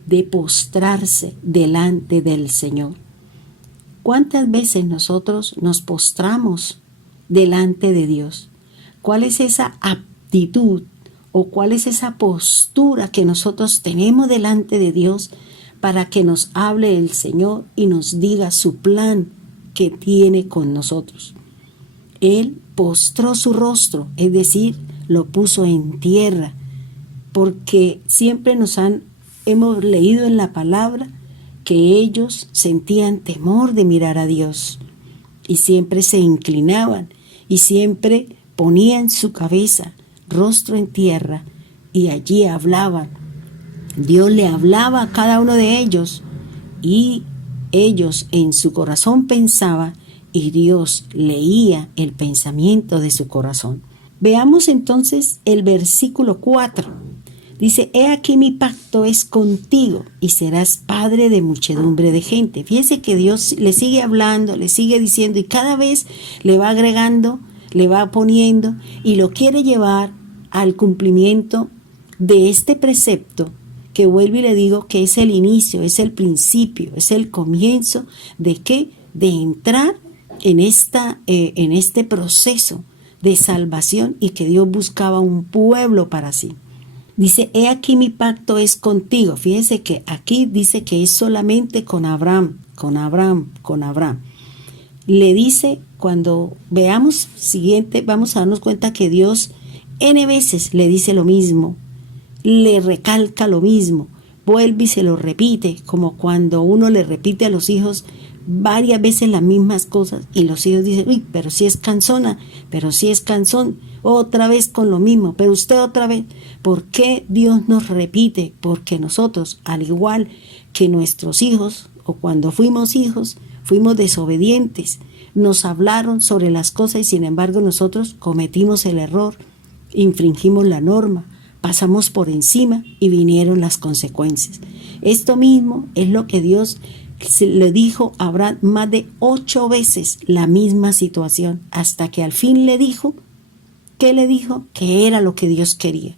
De postrarse delante del Señor. ¿Cuántas veces nosotros nos postramos delante de Dios? ¿Cuál es esa actitud o cuál es esa postura que nosotros tenemos delante de Dios para que nos hable el Señor y nos diga su plan que tiene con nosotros? Él postró su rostro, es decir, lo puso en tierra, porque siempre hemos leído en la palabra que ellos sentían temor de mirar a Dios y siempre se inclinaban y siempre ponían su cabeza, rostro en tierra, y allí hablaban. Dios le hablaba a cada uno de ellos y ellos en su corazón pensaban y Dios leía el pensamiento de su corazón. Veamos entonces el versículo 4. Dice, he aquí mi pacto es contigo y serás padre de muchedumbre de gente. Fíjese que Dios le sigue hablando, le sigue diciendo y cada vez le va agregando, le va poniendo y lo quiere llevar al cumplimiento de este precepto que vuelvo y le digo que es el inicio, es el principio, es el comienzo de ¿qué? De entrar en este proceso de salvación y que Dios buscaba un pueblo para sí. Dice, he aquí mi pacto es contigo. Fíjense que aquí dice que es solamente con Abraham. Le dice, cuando veamos siguiente, vamos a darnos cuenta que Dios N veces le dice lo mismo, le recalca lo mismo, vuelve y se lo repite, como cuando uno le repite a los hijos varias veces las mismas cosas y los hijos dicen, uy, pero si es cansona, pero si es cansón, otra vez con lo mismo, pero usted otra vez. ¿Por qué Dios nos repite? Porque nosotros, al igual que nuestros hijos, o cuando fuimos hijos, fuimos desobedientes, nos hablaron sobre las cosas y sin embargo nosotros cometimos el error, infringimos la norma, pasamos por encima y vinieron las consecuencias. Esto mismo es lo que Dios le dijo a Abraham más de 8 veces, la misma situación, hasta que al fin le dijo, ¿qué le dijo? Que era lo que Dios quería.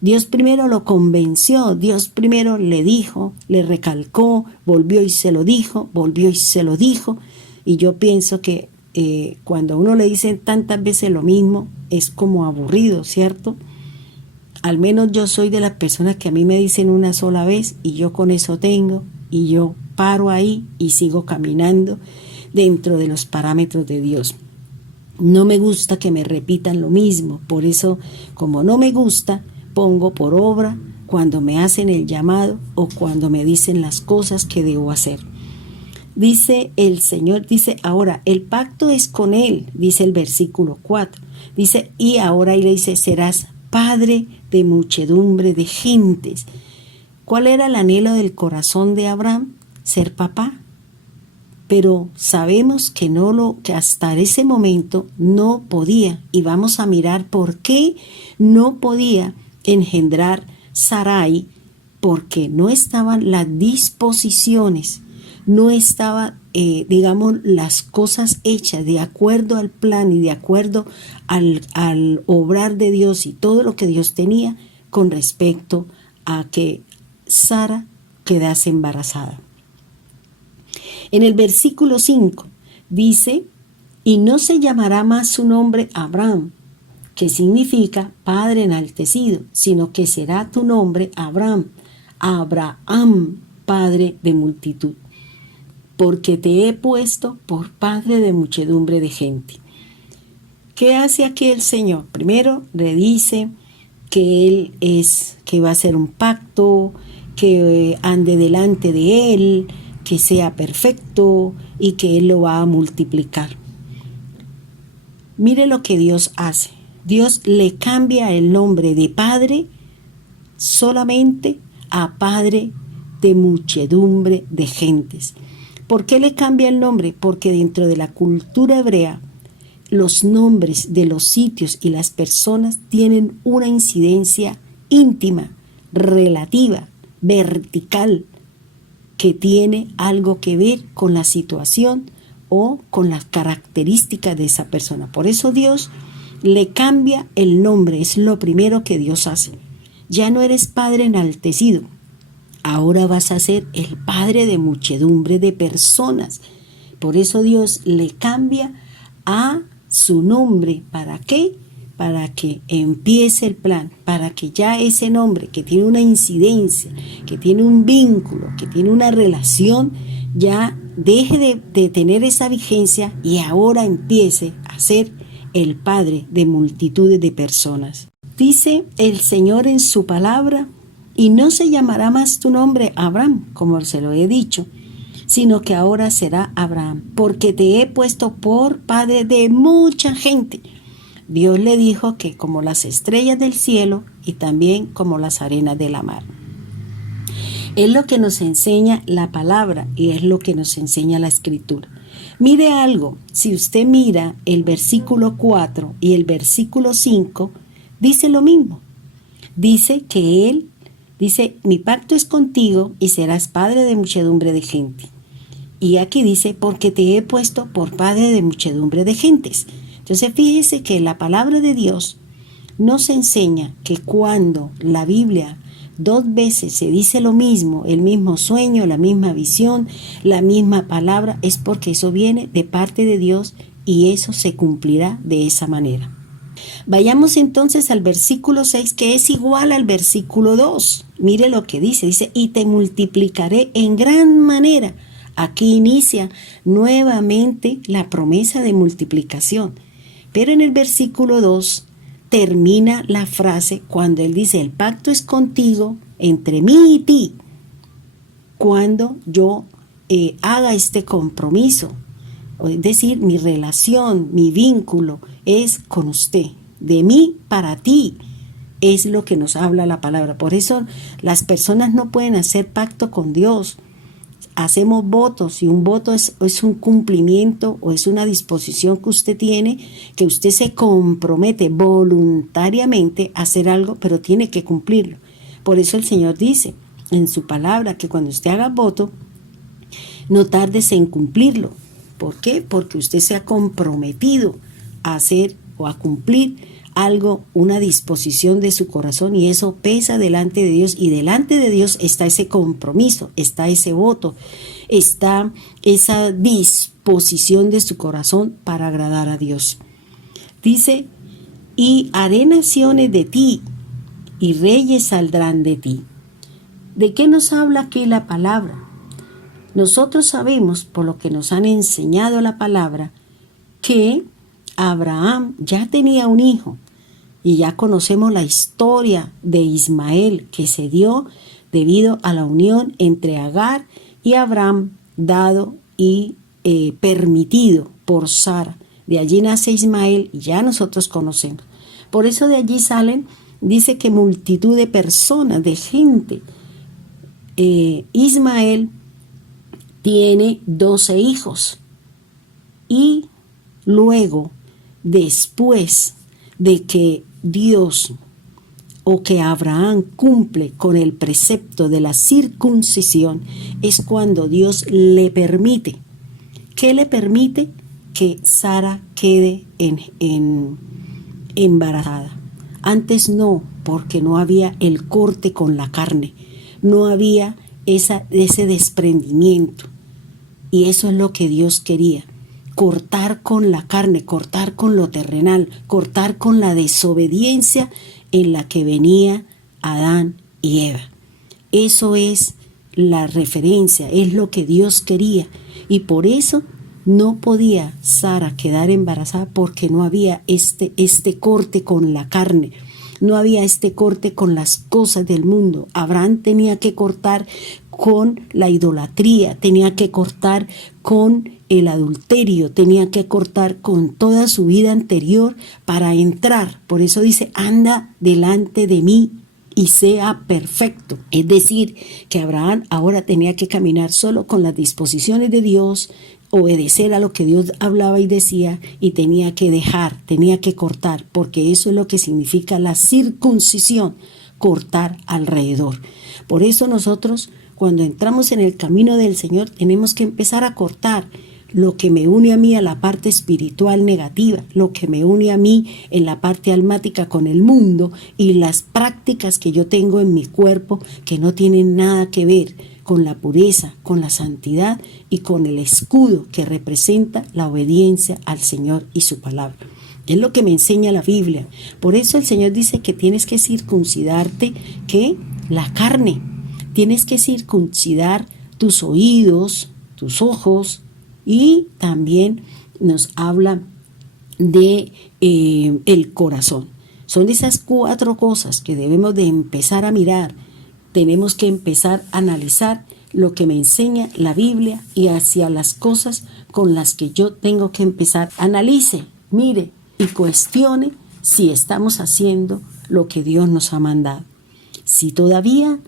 Dios primero lo convenció, Dios primero le dijo, le recalcó, volvió y se lo dijo, volvió y se lo dijo. Y yo pienso que cuando a uno le dicen tantas veces lo mismo, es como aburrido, ¿cierto? Al menos yo soy de las personas que a mí me dicen una sola vez y yo con eso tengo y yo paro ahí y sigo caminando dentro de los parámetros de Dios. No me gusta que me repitan lo mismo, por eso como no me gusta, pongo por obra cuando me hacen el llamado o cuando me dicen las cosas que debo hacer. Dice el Señor, dice ahora, el pacto es con Él, dice el versículo 4. Dice, y ahora y le dice, serás padre de muchedumbre de gentes. ¿Cuál era el anhelo del corazón de Abraham? Ser papá. Pero sabemos que que hasta ese momento no podía, y vamos a mirar por qué no podía engendrar Sarai, porque no estaban las disposiciones, no estaban, las cosas hechas de acuerdo al plan y de acuerdo al obrar de Dios y todo lo que Dios tenía con respecto a que Sara quedase embarazada. En el versículo 5 dice, y no se llamará más su nombre Abraham, que significa Padre enaltecido, sino que será tu nombre Abraham, Padre de multitud, porque te he puesto por Padre de muchedumbre de gente. ¿Qué hace aquí el Señor? Primero le dice que Él que va a hacer un pacto, que ande delante de Él, que sea perfecto y que Él lo va a multiplicar. Mire lo que Dios hace. Dios le cambia el nombre de Padre solamente a Padre de muchedumbre de gentes. ¿Por qué le cambia el nombre? Porque dentro de la cultura hebrea, los nombres de los sitios y las personas tienen una incidencia íntima, relativa, vertical, que tiene algo que ver con la situación o con las características de esa persona. Por eso Dios le cambia el nombre, es lo primero que Dios hace. Ya no eres Padre enaltecido, ahora vas a ser el Padre de muchedumbre de personas. Por eso Dios le cambia a su nombre. ¿Para qué? Para que empiece el plan, para que ya ese nombre que tiene una incidencia, que tiene un vínculo, que tiene una relación, ya deje de tener esa vigencia y ahora empiece a ser el Padre de multitudes de personas. Dice el Señor en su palabra, y no se llamará más tu nombre Abraham, como se lo he dicho, sino que ahora será Abraham, porque te he puesto por padre de mucha gente. Dios le dijo que como las estrellas del cielo y también como las arenas de la mar. Es lo que nos enseña la palabra y es lo que nos enseña la escritura. Mire algo, si usted mira el versículo 4 y el versículo 5, dice lo mismo. Dice que Él, dice, mi pacto es contigo y serás padre de muchedumbre de gente. Y aquí dice, porque te he puesto por padre de muchedumbre de gentes. Entonces fíjese que la palabra de Dios nos enseña que cuando la Biblia 2 veces se dice lo mismo, el mismo sueño, la misma visión, la misma palabra, es porque eso viene de parte de Dios y eso se cumplirá de esa manera. Vayamos entonces al versículo 6, que es igual al versículo 2. Mire lo que dice, y te multiplicaré en gran manera. Aquí inicia nuevamente la promesa de multiplicación. Pero en el versículo 2 termina la frase cuando Él dice, el pacto es contigo, entre mí y ti, cuando yo haga este compromiso. Es decir, mi relación, mi vínculo es con usted, de mí para ti. Es lo que nos habla la palabra. Por eso las personas no pueden hacer pacto con Dios. Hacemos votos y un voto es un cumplimiento o es una disposición que usted tiene, que usted se compromete voluntariamente a hacer algo, pero tiene que cumplirlo. Por eso el Señor dice en su palabra que cuando usted haga voto, no tardes en cumplirlo. ¿Por qué? Porque usted se ha comprometido a hacer o a cumplir algo, una disposición de su corazón, y eso pesa delante de Dios, y delante de Dios está ese compromiso, está ese voto, está esa disposición de su corazón para agradar a Dios. Dice, y haré naciones de ti, y reyes saldrán de ti. ¿De qué nos habla aquí la palabra? Nosotros sabemos, por lo que nos han enseñado la palabra, que Abraham ya tenía un hijo, y ya conocemos la historia de Ismael que se dio debido a la unión entre Agar y Abraham, dado y permitido por Sara. De allí nace Ismael, y ya nosotros conocemos. Por eso de allí salen, dice que multitud de personas, de gente. Ismael tiene 12 hijos, y luego, después de que Dios o que Abraham cumple con el precepto de la circuncisión, es cuando Dios le permite. ¿Qué le permite? Que Sara quede embarazada. Antes no, porque no había el corte con la carne, no había ese desprendimiento. Y eso es lo que Dios quería. Cortar con la carne, cortar con lo terrenal, cortar con la desobediencia en la que venía Adán y Eva. Eso es la referencia, es lo que Dios quería. Y por eso no podía Sara quedar embarazada, porque no había este corte con la carne. No había este corte con las cosas del mundo. Abraham tenía que cortar con la idolatría, tenía que cortar con el adulterio, tenía que cortar con toda su vida anterior para entrar. Por eso dice, anda delante de mí y sea perfecto. Es decir, que Abraham ahora tenía que caminar solo con las disposiciones de Dios, obedecer a lo que Dios hablaba y decía, y tenía que dejar, tenía que cortar, porque eso es lo que significa la circuncisión, cortar alrededor. Por eso nosotros, cuando entramos en el camino del Señor, tenemos que empezar a cortar lo que me une a mí a la parte espiritual negativa, lo que me une a mí en la parte almática con el mundo, y las prácticas que yo tengo en mi cuerpo que no tienen nada que ver con la pureza, con la santidad y con el escudo que representa la obediencia al Señor y su palabra. Es lo que me enseña la Biblia. Por eso el Señor dice que tienes que circuncidarte, que la carne, tienes que circuncidar tus oídos, tus ojos, y también nos habla de el corazón. Son esas 4 cosas que debemos de empezar a mirar. Tenemos que empezar a analizar lo que me enseña la Biblia y hacia las cosas con las que yo tengo que empezar. Analice, mire y cuestione si estamos haciendo lo que Dios nos ha mandado. Si todavía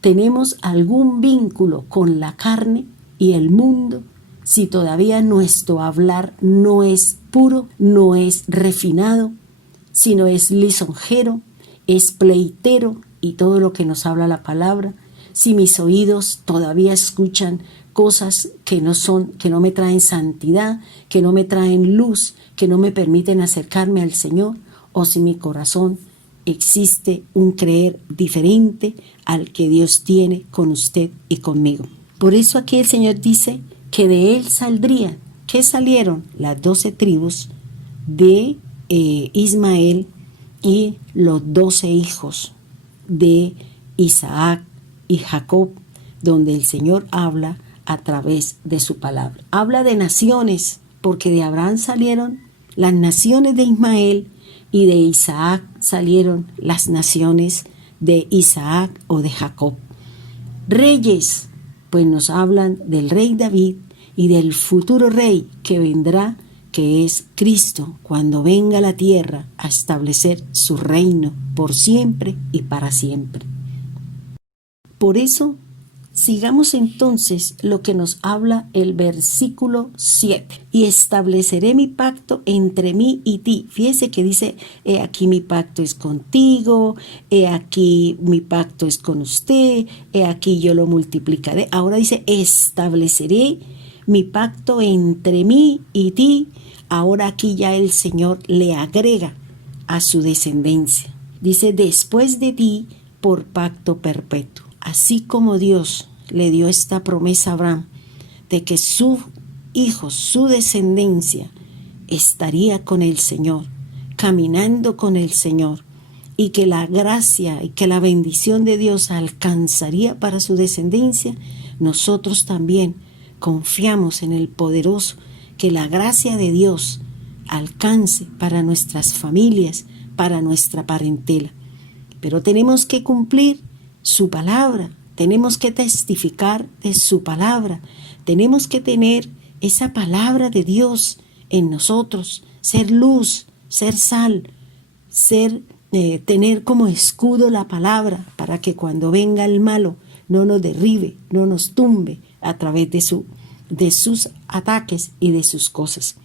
tenemos algún vínculo con la carne y el mundo, si todavía nuestro hablar no es puro, no es refinado, sino es lisonjero, es pleitero y todo lo que nos habla la palabra, si mis oídos todavía escuchan cosas que no me traen santidad, que no me traen luz, que no me permiten acercarme al Señor, o si mi corazón existe un creer diferente al que Dios tiene con usted y conmigo. Por eso aquí el Señor dice que de él saldrían. ¿Qué salieron? Las 12 tribus de Ismael y los 12 hijos de Isaac y Jacob, donde el Señor habla a través de su palabra. Habla de naciones, porque de Abraham salieron las naciones de Ismael y de Isaac salieron las naciones de Isaac o de Jacob. Reyes, pues nos hablan del rey David y del futuro rey que vendrá, que es Cristo, cuando venga a la tierra a establecer su reino por siempre y para siempre. Por eso, sigamos entonces lo que nos habla el versículo 7. Y estableceré mi pacto entre mí y ti. Fíjese que dice, he aquí mi pacto es contigo, he aquí mi pacto es con usted, he aquí yo lo multiplicaré. Ahora dice, estableceré mi pacto entre mí y ti. Ahora aquí ya el Señor le agrega a su descendencia. Dice, después de ti por pacto perpetuo. Así como Dios le dio esta promesa a Abraham de que su hijo, su descendencia, estaría con el Señor, caminando con el Señor, y que la gracia y que la bendición de Dios alcanzaría para su descendencia, nosotros también confiamos en el poderoso, que la gracia de Dios alcance para nuestras familias, para nuestra parentela. Pero tenemos que cumplir su palabra, tenemos que testificar de su palabra, tenemos que tener esa palabra de Dios en nosotros, ser luz, ser sal, tener como escudo la palabra para que cuando venga el malo no nos derribe, no nos tumbe a través de sus ataques y de sus cosas.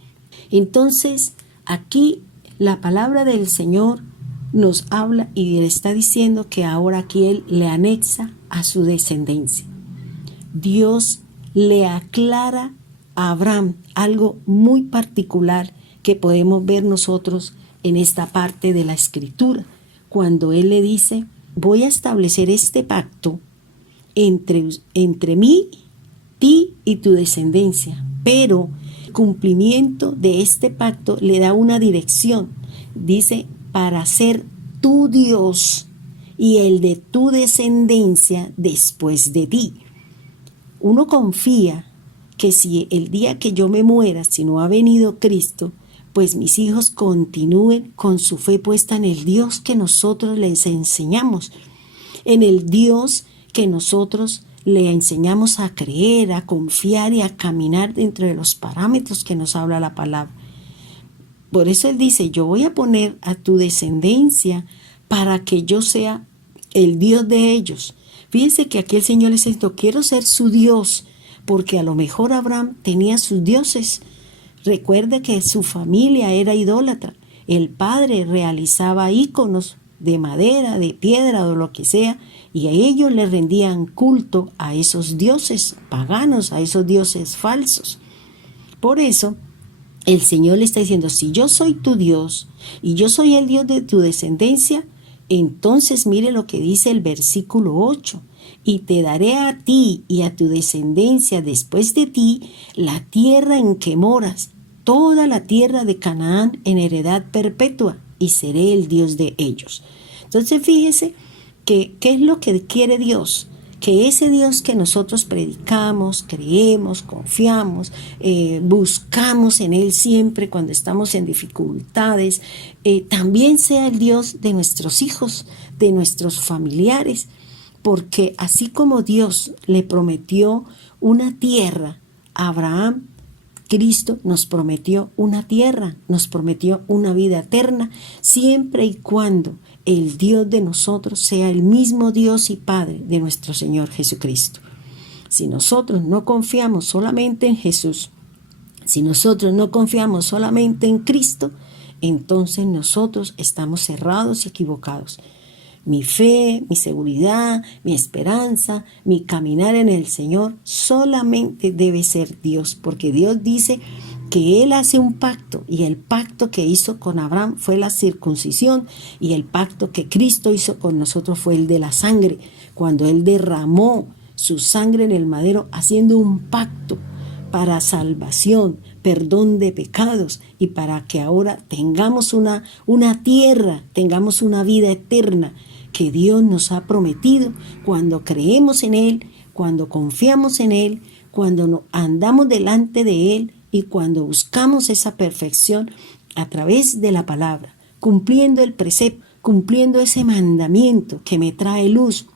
Entonces, aquí la palabra del Señor nos habla y le está diciendo que ahora aquí Él le anexa a su descendencia. Dios le aclara a Abraham algo muy particular que podemos ver nosotros en esta parte de la Escritura, cuando Él le dice, voy a establecer este pacto entre mí, ti y tu descendencia, pero el cumplimiento de este pacto le da una dirección. Dice, para ser tu Dios y el de tu descendencia después de ti. Uno confía que si el día que yo me muera, si no ha venido Cristo, pues mis hijos continúen con su fe puesta en el Dios que nosotros les enseñamos, en el Dios que nosotros le enseñamos a creer, a confiar y a caminar dentro de los parámetros que nos habla la palabra. Por eso Él dice, yo voy a poner a tu descendencia para que yo sea el Dios de ellos. Fíjense que aquí el Señor les dice, quiero ser su Dios, porque a lo mejor Abraham tenía sus dioses. Recuerde que su familia era idólatra. El padre realizaba íconos de madera, de piedra o lo que sea, y a ellos le rendían culto a esos dioses paganos, a esos dioses falsos. Por eso, el Señor le está diciendo, si yo soy tu Dios y yo soy el Dios de tu descendencia, entonces mire lo que dice el versículo 8. Y te daré a ti y a tu descendencia después de ti la tierra en que moras, toda la tierra de Canaán en heredad perpetua, y seré el Dios de ellos. Entonces fíjese que ¿qué es lo que quiere Dios? Que ese Dios que nosotros predicamos, creemos, confiamos, buscamos en Él siempre cuando estamos en dificultades, también sea el Dios de nuestros hijos, de nuestros familiares, porque así como Dios le prometió una tierra a Abraham, Cristo nos prometió una tierra, nos prometió una vida eterna, siempre y cuando el Dios de nosotros sea el mismo Dios y Padre de nuestro Señor Jesucristo. Si nosotros no confiamos solamente en Jesús, si nosotros no confiamos solamente en Cristo, entonces nosotros estamos cerrados y equivocados. Mi fe, mi seguridad, mi esperanza, mi caminar en el Señor solamente debe ser Dios, porque Dios dice que Él hace un pacto, y el pacto que hizo con Abraham fue la circuncisión, y el pacto que Cristo hizo con nosotros fue el de la sangre, cuando Él derramó su sangre en el madero, haciendo un pacto para salvación, perdón de pecados, y para que ahora tengamos una tierra, tengamos una vida eterna que Dios nos ha prometido cuando creemos en Él, cuando confiamos en Él, cuando andamos delante de Él y cuando buscamos esa perfección a través de la palabra, cumpliendo el precepto, cumpliendo ese mandamiento que me trae luz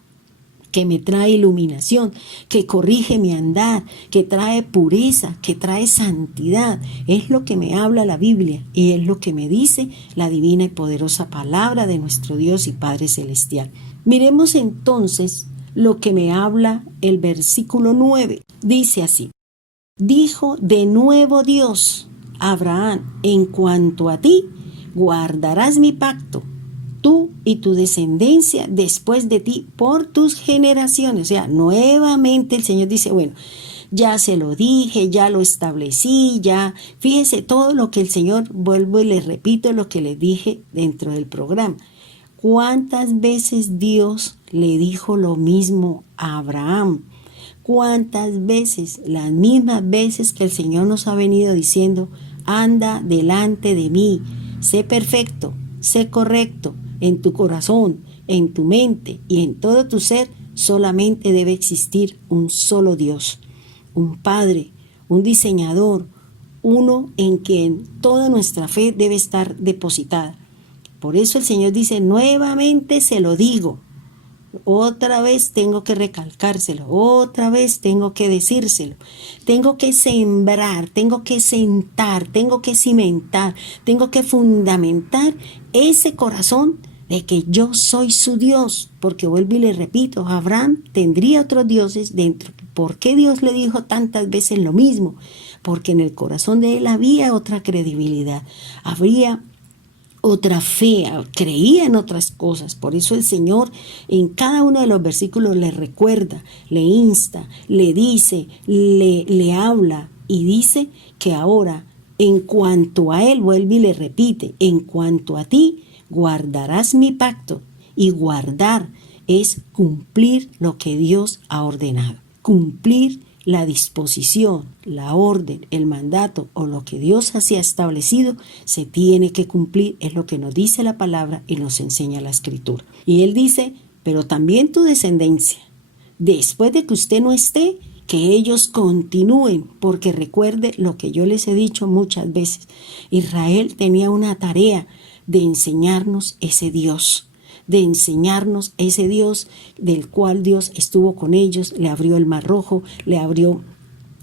que me trae iluminación, que corrige mi andar, que trae pureza, que trae santidad. Es lo que me habla la Biblia y es lo que me dice la divina y poderosa palabra de nuestro Dios y Padre Celestial. Miremos entonces lo que me habla el versículo 9. Dice así: dijo de nuevo Dios a Abraham: en cuanto a ti, guardarás mi pacto, tú y tu descendencia después de ti por tus generaciones. O sea, nuevamente el Señor dice, bueno, ya se lo dije, ya lo establecí, ya. Fíjese todo lo que el Señor, vuelvo y les repito lo que les dije dentro del programa. ¿Cuántas veces Dios le dijo lo mismo a Abraham? ¿Cuántas veces? Las mismas veces que el Señor nos ha venido diciendo: anda delante de mí, sé perfecto, sé correcto. En tu corazón, en tu mente y en todo tu ser solamente debe existir un solo Dios, un Padre, un diseñador, uno en quien toda nuestra fe debe estar depositada. Por eso el Señor dice: nuevamente se lo digo, otra vez tengo que recalcárselo, otra vez tengo que decírselo, tengo que sembrar, tengo que sentar, tengo que cimentar, tengo que fundamentar ese corazón de que yo soy su Dios, porque vuelvo y le repito, Abraham tendría otros dioses dentro. ¿Por qué Dios le dijo tantas veces lo mismo? Porque en el corazón de él había otra credibilidad, habría otra fe, creía en otras cosas. Por eso el Señor en cada uno de los versículos le recuerda, le insta, le dice, le habla y dice que ahora, en cuanto a él, vuelve y le repite: en cuanto a ti, guardarás mi pacto. Y guardar es cumplir lo que Dios ha ordenado, cumplir la disposición, la orden, el mandato o lo que Dios así ha establecido, se tiene que cumplir. Es lo que nos dice la palabra y nos enseña la Escritura. Y él dice: pero también tu descendencia, después de que usted no esté, que ellos continúen, porque recuerde lo que yo les he dicho muchas veces, Israel tenía una tarea de enseñarnos ese Dios, de enseñarnos ese Dios del cual Dios estuvo con ellos, le abrió el Mar Rojo, le abrió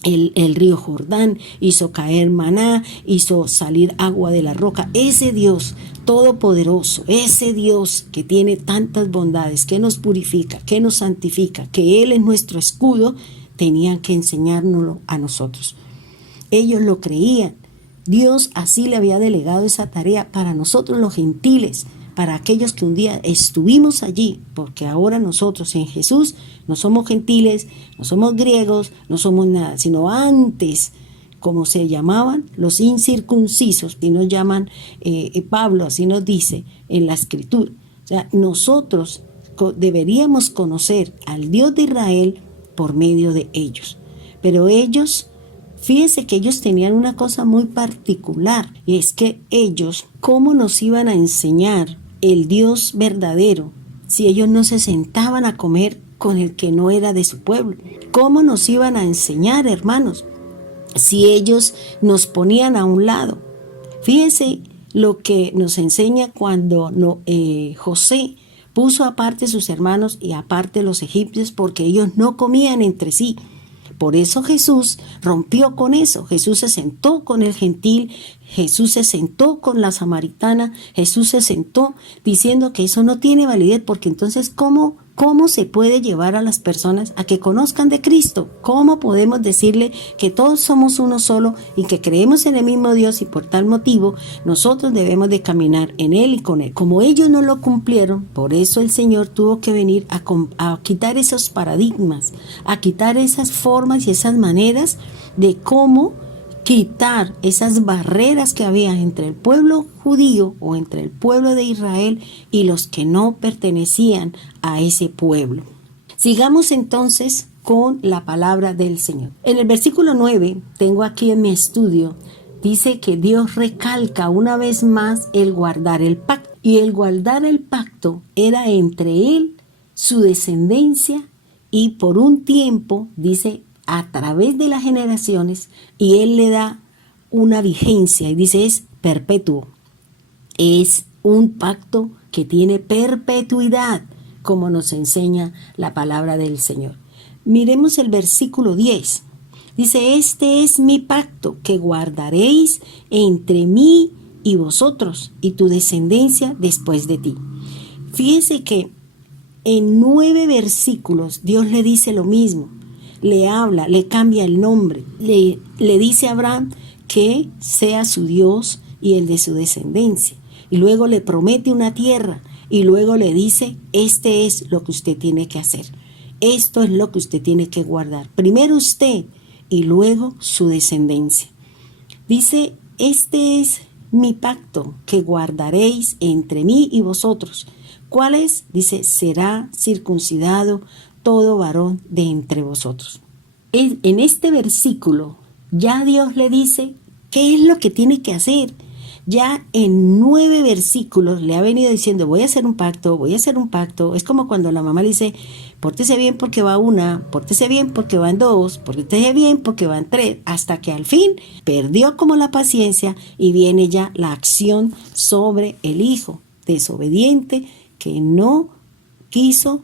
el río Jordán, hizo caer maná, hizo salir agua de la roca. Ese Dios todopoderoso, ese Dios que tiene tantas bondades, que nos purifica, que nos santifica, que Él es nuestro escudo, tenían que enseñárnoslo a nosotros. Ellos lo creían. Dios así le había delegado esa tarea para nosotros los gentiles, para aquellos que un día estuvimos allí, porque ahora nosotros en Jesús no somos gentiles, no somos griegos, no somos nada, sino antes, como se llamaban los incircuncisos, y nos llaman, Pablo así nos dice en la Escritura. O sea, nosotros deberíamos conocer al Dios de Israel por medio de ellos, pero ellos... Fíjense que ellos tenían una cosa muy particular, y es que ellos, ¿cómo nos iban a enseñar el Dios verdadero si ellos no se sentaban a comer con el que no era de su pueblo? ¿Cómo nos iban a enseñar, hermanos, si ellos nos ponían a un lado? Fíjense lo que nos enseña cuando José puso aparte sus hermanos y aparte los egipcios, porque ellos no comían entre sí. Por eso Jesús rompió con eso. Jesús se sentó con el gentil, Jesús se sentó con la samaritana, Jesús se sentó diciendo que eso no tiene validez, porque entonces ¿cómo se puede llevar a las personas a que conozcan de Cristo? ¿Cómo podemos decirle que todos somos uno solo y que creemos en el mismo Dios, y por tal motivo nosotros debemos de caminar en Él y con Él? Como ellos no lo cumplieron, por eso el Señor tuvo que venir a quitar esos paradigmas, a quitar esas formas y esas maneras de cómo quitar esas barreras que había entre el pueblo judío o entre el pueblo de Israel y los que no pertenecían a ese pueblo. Sigamos entonces con la palabra del Señor. En el versículo 9, tengo aquí en mi estudio, dice que Dios recalca una vez más el guardar el pacto. Y el guardar el pacto era entre él, su descendencia, y por un tiempo, dice, a través de las generaciones, y él le da una vigencia y dice es perpetuo. Es un pacto que tiene perpetuidad. como nos enseña la palabra del Señor. Miremos el versículo 10. Dice, este es mi pacto que guardaréis entre mí y vosotros y tu descendencia después de ti. Fíjese que en 9 versículos Dios le dice lo mismo. Le habla, le cambia el nombre. Le dice a Abraham que sea su Dios y el de su descendencia. Y luego le promete una tierra. Y luego le dice, este es lo que usted tiene que hacer. Esto es lo que usted tiene que guardar. Primero usted y luego su descendencia. Dice, este es mi pacto que guardaréis entre mí y vosotros. ¿Cuál es? Dice, será circuncidado todo varón de entre vosotros. En este versículo ya Dios le dice qué es lo que tiene que hacer. Ya en 9 versículos le ha venido diciendo, voy a hacer un pacto, voy a hacer un pacto. Es como cuando la mamá le dice, pórtese bien porque va 1, pórtese bien porque van 2, pórtese bien porque van 3, hasta que al fin perdió como la paciencia y viene ya la acción sobre el hijo desobediente que no quiso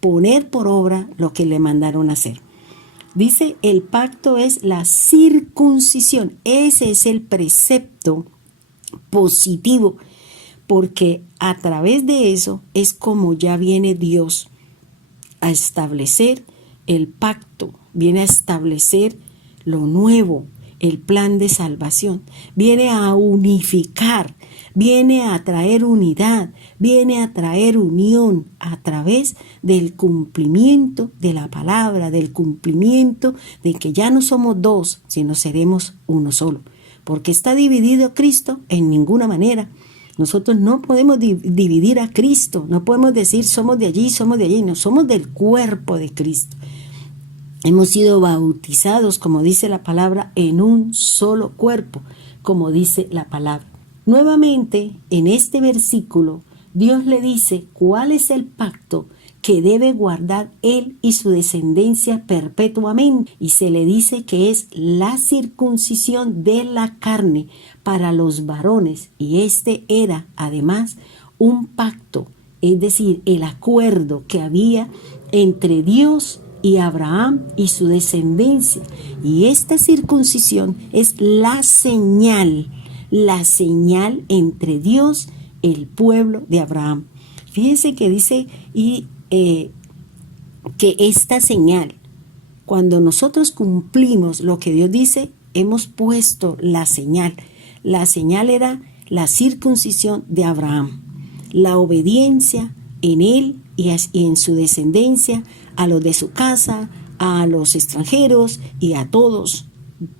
poner por obra lo que le mandaron a hacer. Dice, el pacto es la circuncisión. Ese es el precepto positivo, porque a través de eso es como ya viene Dios a establecer el pacto, viene a establecer lo nuevo, el plan de salvación, viene a unificar, viene a traer unidad, viene a traer unión a través del cumplimiento de la palabra, del cumplimiento de que ya no somos 2, sino seremos uno solo. Porque está dividido Cristo en ninguna manera. Nosotros no podemos dividir a Cristo, no podemos decir somos de allí, no, somos del cuerpo de Cristo. Hemos sido bautizados, como dice la palabra, en un solo cuerpo, como dice la palabra. Nuevamente, en este versículo, Dios le dice cuál es el pacto que debe guardar él y su descendencia perpetuamente. Y se le dice que es la circuncisión de la carne para los varones. Y este era, además, un pacto, es decir, el acuerdo que había entre Dios y Abraham y su descendencia. Y esta circuncisión es la señal entre Dios y el pueblo de Abraham. Fíjense que dice que esta señal, cuando nosotros cumplimos lo que Dios dice, hemos puesto la señal. La señal era la circuncisión de Abraham, la obediencia en él y en su descendencia, a los de su casa, a los extranjeros y a todos.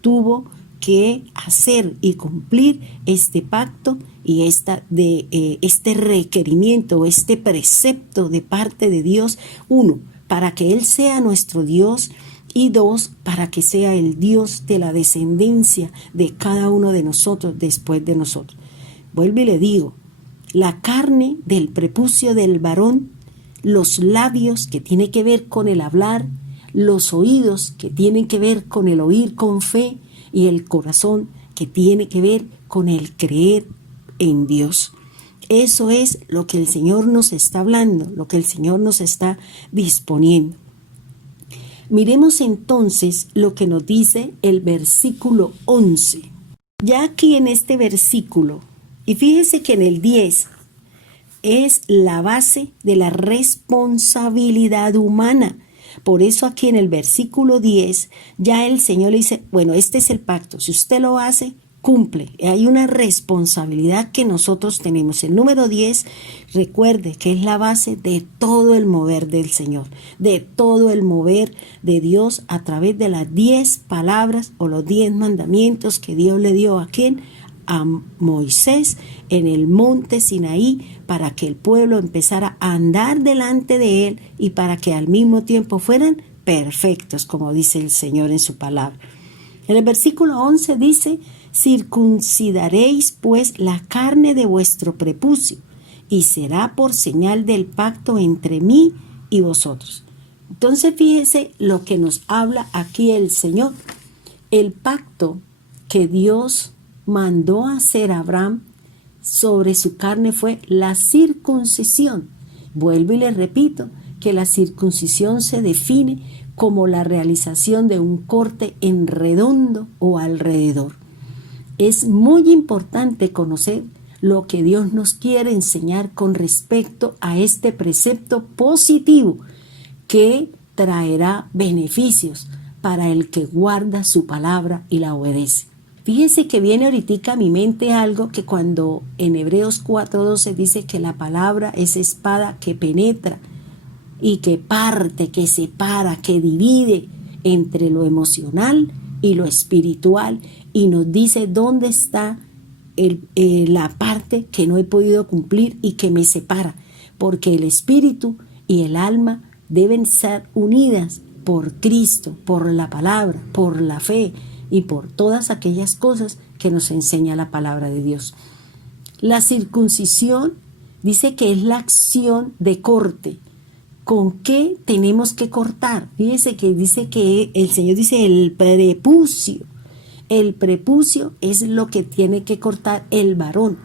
Tuvo que hacer y cumplir este pacto y este requerimiento, este precepto de parte de Dios. 1, para que Él sea nuestro Dios, y 2, para que sea el Dios de la descendencia de cada uno de nosotros después de nosotros. Vuelvo y le digo, la carne del prepucio del varón, los labios que tiene que ver con el hablar, los oídos que tienen que ver con el oír con fe y el corazón que tiene que ver con el creer en Dios. Eso es lo que el Señor nos está hablando, lo que el Señor nos está disponiendo. Miremos entonces lo que nos dice el versículo 11. Ya aquí en este versículo, y fíjese que en el 10 es la base de la responsabilidad humana. Por eso aquí en el versículo 10 ya el Señor le dice, bueno, este es el pacto, si usted lo hace, cumple. Hay una responsabilidad que nosotros tenemos. El número 10, recuerde que es la base de todo el mover del Señor, de todo el mover de Dios a través de las 10 palabras o los 10 mandamientos que Dios le dio a ¿quién? A Moisés en el monte Sinaí, para que el pueblo empezara a andar delante de él y para que al mismo tiempo fueran perfectos, como dice el Señor en su palabra. En el versículo 11 dice, circuncidaréis pues la carne de vuestro prepucio, y será por señal del pacto entre mí y vosotros. Entonces fíjese lo que nos habla aquí el Señor. El pacto que Dios mandó a hacer a Abraham sobre su carne fue la circuncisión. Vuelvo y les repito que la circuncisión se define como la realización de un corte en redondo o alrededor. Es muy importante conocer lo que Dios nos quiere enseñar con respecto a este precepto positivo que traerá beneficios para el que guarda su palabra y la obedece. Fíjense que viene ahorita a mi mente algo que cuando en Hebreos 4:12 dice que la palabra es espada que penetra y que parte, que separa, que divide entre lo emocional y lo espiritual, y nos dice dónde está la parte que no he podido cumplir y que me separa, porque el espíritu y el alma deben ser unidas por Cristo, por la palabra, por la fe y por todas aquellas cosas que nos enseña la palabra de Dios. La circuncisión dice que es la acción de corte. ¿Con qué tenemos que cortar? Fíjese que dice que el Señor dice el prepucio. El prepucio es lo que tiene que cortar el varón,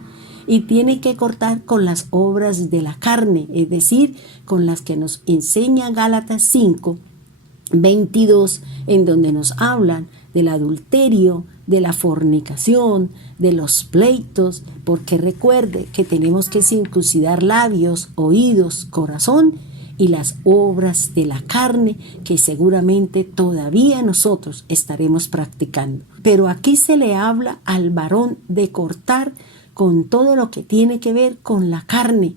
y tiene que cortar con las obras de la carne, es decir, con las que nos enseña Gálatas 5:22, en donde nos hablan del adulterio, de la fornicación, de los pleitos, porque recuerde que tenemos que circuncidar labios, oídos, corazón y las obras de la carne que seguramente todavía nosotros estaremos practicando. Pero aquí se le habla al varón de cortar con todo lo que tiene que ver con la carne.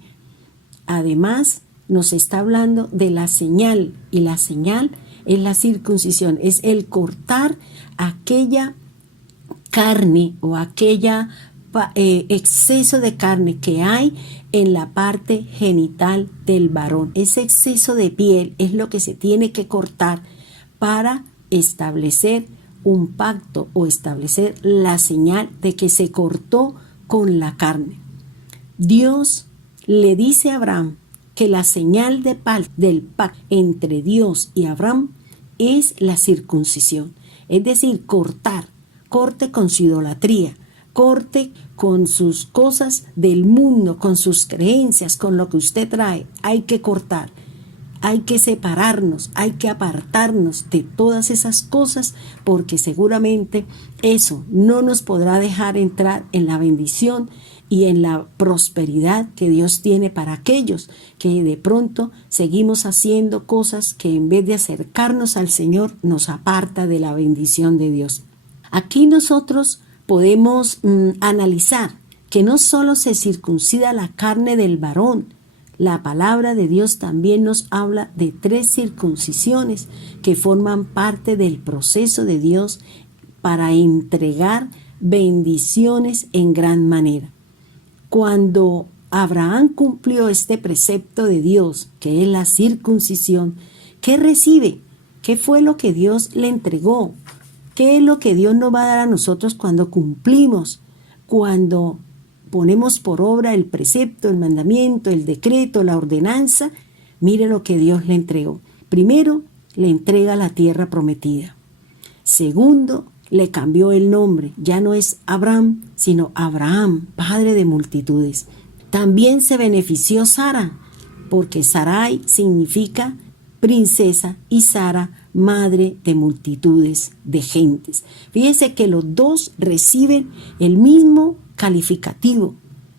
Además, nos está hablando de la señal, y la señal es la circuncisión, es el cortar aquella carne o aquella exceso de carne que hay en la parte genital del varón. Ese exceso de piel es lo que se tiene que cortar para establecer un pacto o establecer la señal de que se cortó con la carne. Dios le dice a Abraham que la señal del pacto entre Dios y Abraham es la circuncisión, es decir, corte con su idolatría, corte con sus cosas del mundo, con sus creencias, con lo que usted trae. Hay que cortar, hay que separarnos, hay que apartarnos de todas esas cosas, porque seguramente eso no nos podrá dejar entrar en la bendición y en la prosperidad que Dios tiene para aquellos que de pronto seguimos haciendo cosas que en vez de acercarnos al Señor nos aparta de la bendición de Dios. Aquí nosotros podemos analizar que no solo se circuncida la carne del varón, la palabra de Dios también nos habla de 3 circuncisiones que forman parte del proceso de Dios para entregar bendiciones en gran manera. Cuando Abraham cumplió este precepto de Dios, que es la circuncisión, ¿qué recibe? ¿Qué fue lo que Dios le entregó? ¿Qué es lo que Dios nos va a dar a nosotros cuando cumplimos? Cuando ponemos por obra el precepto, el mandamiento, el decreto, la ordenanza. Mire lo que Dios le entregó. Primero, le entrega la tierra prometida. Segundo, le cambió el nombre. Ya no es Abraham, sino Abraham, padre de multitudes. También se benefició Sara, porque Sarai significa princesa y Sara, madre de multitudes de gentes. Fíjese que los dos reciben el mismo calificativo,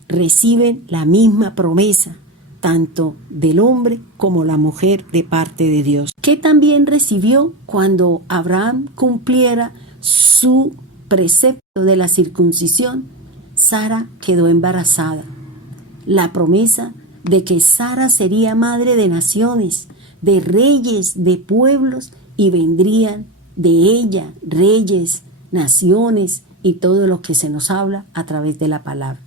reciben la misma promesa, tanto del hombre como la mujer de parte de Dios. ¿Qué también recibió cuando Abraham cumpliera su precepto de la circuncisión? Sara quedó embarazada. La promesa de que Sara sería madre de naciones, de reyes, de pueblos, y vendrían de ella reyes, naciones y todo lo que se nos habla a través de la palabra.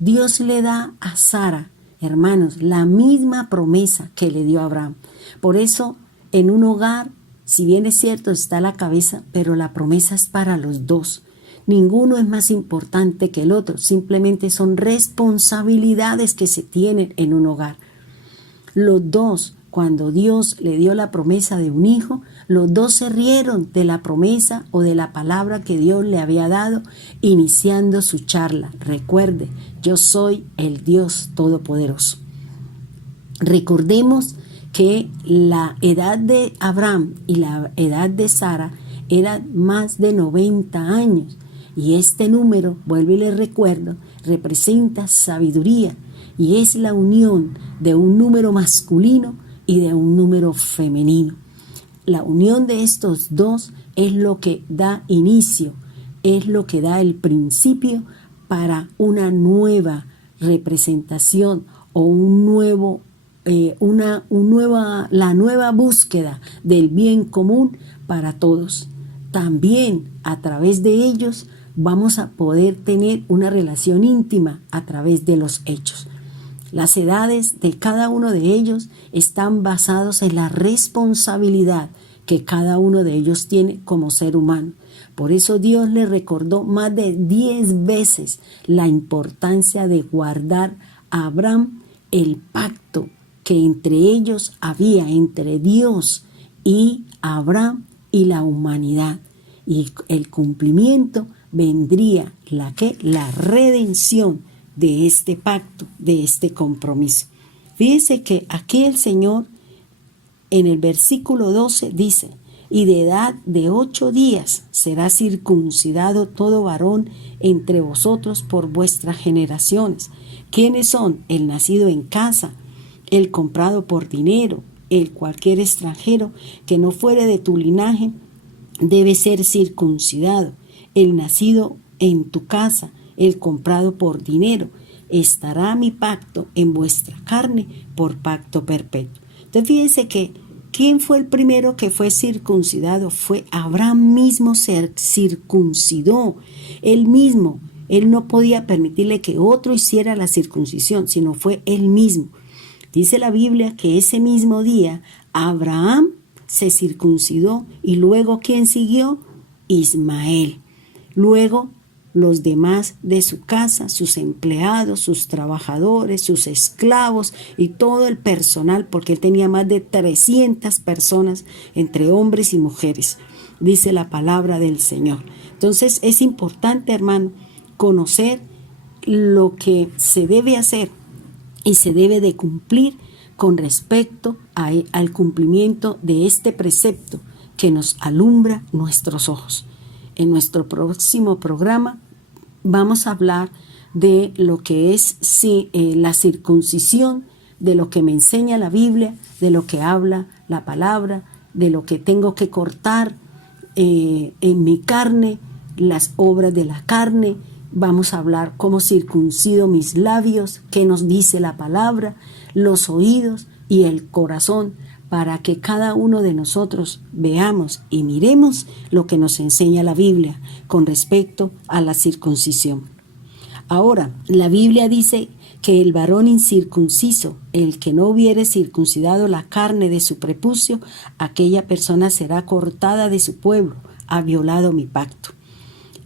Dios le da a Sara, hermanos, la misma promesa que le dio a Abraham. Por eso, en un hogar, si bien es cierto, está la cabeza, pero la promesa es para los dos. Ninguno es más importante que el otro, simplemente son responsabilidades que se tienen en un hogar. Los dos, cuando Dios le dio la promesa de un hijo, los dos se rieron de la promesa o de la palabra que Dios le había dado iniciando su charla. Recuerde, yo soy el Dios Todopoderoso. Recordemos que la edad de Abraham y la edad de Sara eran más de 90 años. Y este número, vuelvo y les recuerdo, representa sabiduría y es la unión de un número masculino y de un número femenino. La unión de estos dos es lo que da inicio, es lo que da el principio para una nueva representación o la nueva búsqueda del bien común para todos. También a través de ellos vamos a poder tener una relación íntima a través de los hechos. Las edades de cada uno de ellos están basados en la responsabilidad que cada uno de ellos tiene como ser humano. Por eso Dios le recordó más de 10 veces la importancia de guardar a Abraham el pacto que entre ellos había, entre Dios y Abraham y la humanidad. Y el cumplimiento vendría la redención de este pacto, de este compromiso. Fíjese que aquí el Señor en el versículo 12 dice: y de edad de 8 días será circuncidado todo varón entre vosotros por vuestras generaciones. ¿Quiénes son? El nacido en casa, el comprado por dinero, el cualquier extranjero que no fuere de tu linaje debe ser circuncidado, el nacido en tu casa, el comprado por dinero. Estará mi pacto en vuestra carne por pacto perpetuo. Entonces fíjense que ¿quién fue el primero que fue circuncidado? Fue Abraham mismo, se circuncidó. Él mismo, él no podía permitirle que otro hiciera la circuncisión, sino fue él mismo. Dice la Biblia que ese mismo día Abraham se circuncidó y luego ¿quién siguió? Ismael. Luego los demás de su casa, sus empleados, sus trabajadores, sus esclavos y todo el personal, porque él tenía más de 300 personas entre hombres y mujeres, dice la palabra del Señor. Entonces es importante, hermano, conocer lo que se debe hacer y se debe de cumplir con respecto al cumplimiento de este precepto que nos alumbra nuestros ojos. En nuestro próximo programa vamos a hablar de lo que es la circuncisión, de lo que me enseña la Biblia, de lo que habla la palabra, de lo que tengo que cortar en mi carne, las obras de la carne. Vamos a hablar cómo circuncido mis labios, qué nos dice la palabra, los oídos y el corazón, para que cada uno de nosotros veamos y miremos lo que nos enseña la Biblia con respecto a la circuncisión. Ahora, la Biblia dice que el varón incircunciso, el que no hubiere circuncidado la carne de su prepucio, aquella persona será cortada de su pueblo, ha violado mi pacto.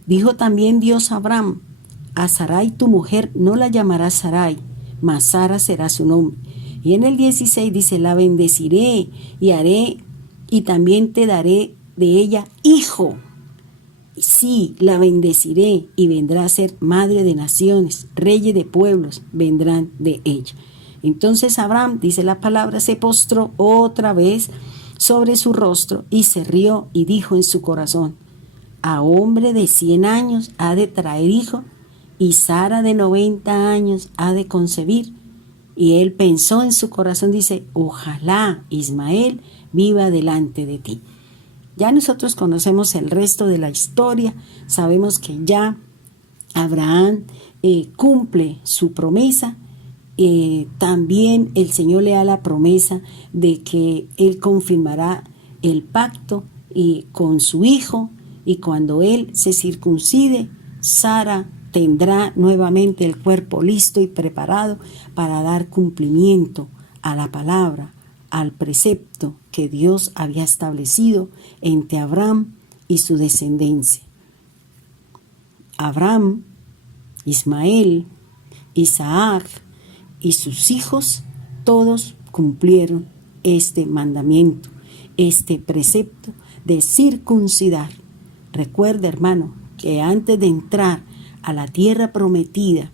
Dijo también Dios a Abraham: a Sarai tu mujer no la llamarás Sarai, mas Sara será su nombre. Y en el 16 dice: la bendeciré y también te daré de ella hijo. Sí, la bendeciré y vendrá a ser madre de naciones, reyes de pueblos vendrán de ella. Entonces Abraham, dice la palabra, se postró otra vez sobre su rostro y se rió y dijo en su corazón: a hombre de 100 años ha de traer hijo, y Sara de 90 años ha de concebir. Y él pensó en su corazón, dice: ojalá Ismael viva delante de ti. Ya nosotros conocemos el resto de la historia, sabemos que ya Abraham cumple su promesa. También el Señor le da la promesa de que él confirmará el pacto con su hijo, y cuando él se circuncide, Sara tendrá nuevamente el cuerpo listo y preparado para dar cumplimiento a la palabra, al precepto que Dios había establecido entre Abraham y su descendencia. Abraham, Ismael, Isaac y sus hijos, todos cumplieron este mandamiento, este precepto de circuncidar. Recuerda, hermano, que antes de entrar a la tierra prometida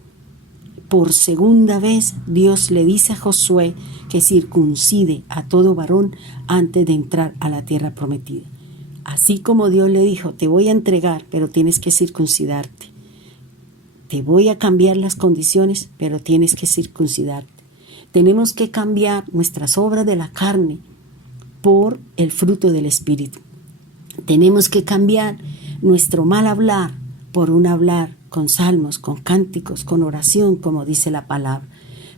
por segunda vez Dios le dice a Josué que circuncide a todo varón antes de entrar a la tierra prometida. Así como Dios le dijo, te voy a entregar, pero tienes que circuncidarte. Te voy a cambiar las condiciones, pero tienes que circuncidarte. Tenemos que cambiar nuestras obras de la carne por el fruto del Espíritu. Tenemos que cambiar nuestro mal hablar por un hablar con salmos, con cánticos, con oración, como dice la palabra.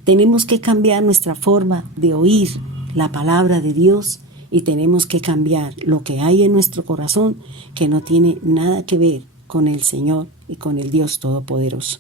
Tenemos que cambiar nuestra forma de oír la palabra de Dios y tenemos que cambiar lo que hay en nuestro corazón que no tiene nada que ver con el Señor y con el Dios Todopoderoso.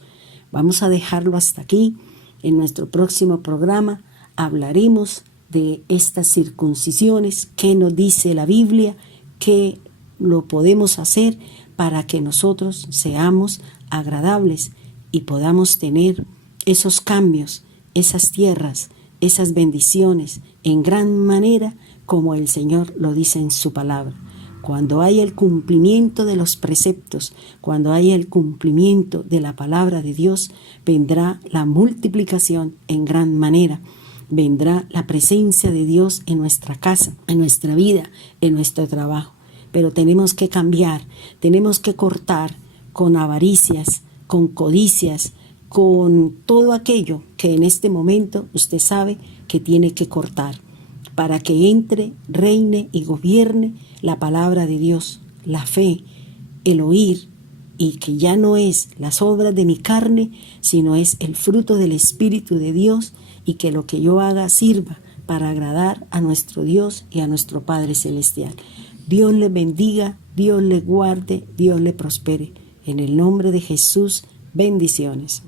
Vamos a dejarlo hasta aquí. En nuestro próximo programa hablaremos de estas circuncisiones, qué nos dice la Biblia, qué lo podemos hacer para que nosotros seamos agradables y podamos tener esos cambios, esas tierras, esas bendiciones en gran manera como el Señor lo dice en su palabra. Cuando haya el cumplimiento de los preceptos, cuando haya el cumplimiento de la palabra de Dios, vendrá la multiplicación en gran manera. Vendrá la presencia de Dios en nuestra casa, en nuestra vida, en nuestro trabajo. Pero tenemos que cambiar, tenemos que cortar con avaricias, con codicias, con todo aquello que en este momento usted sabe que tiene que cortar para que entre, reine y gobierne la palabra de Dios, la fe, el oír, y que ya no es las obras de mi carne, sino es el fruto del Espíritu de Dios, y que lo que yo haga sirva para agradar a nuestro Dios y a nuestro Padre Celestial. Dios le bendiga, Dios le guarde, Dios le prospere. En el nombre de Jesús, bendiciones.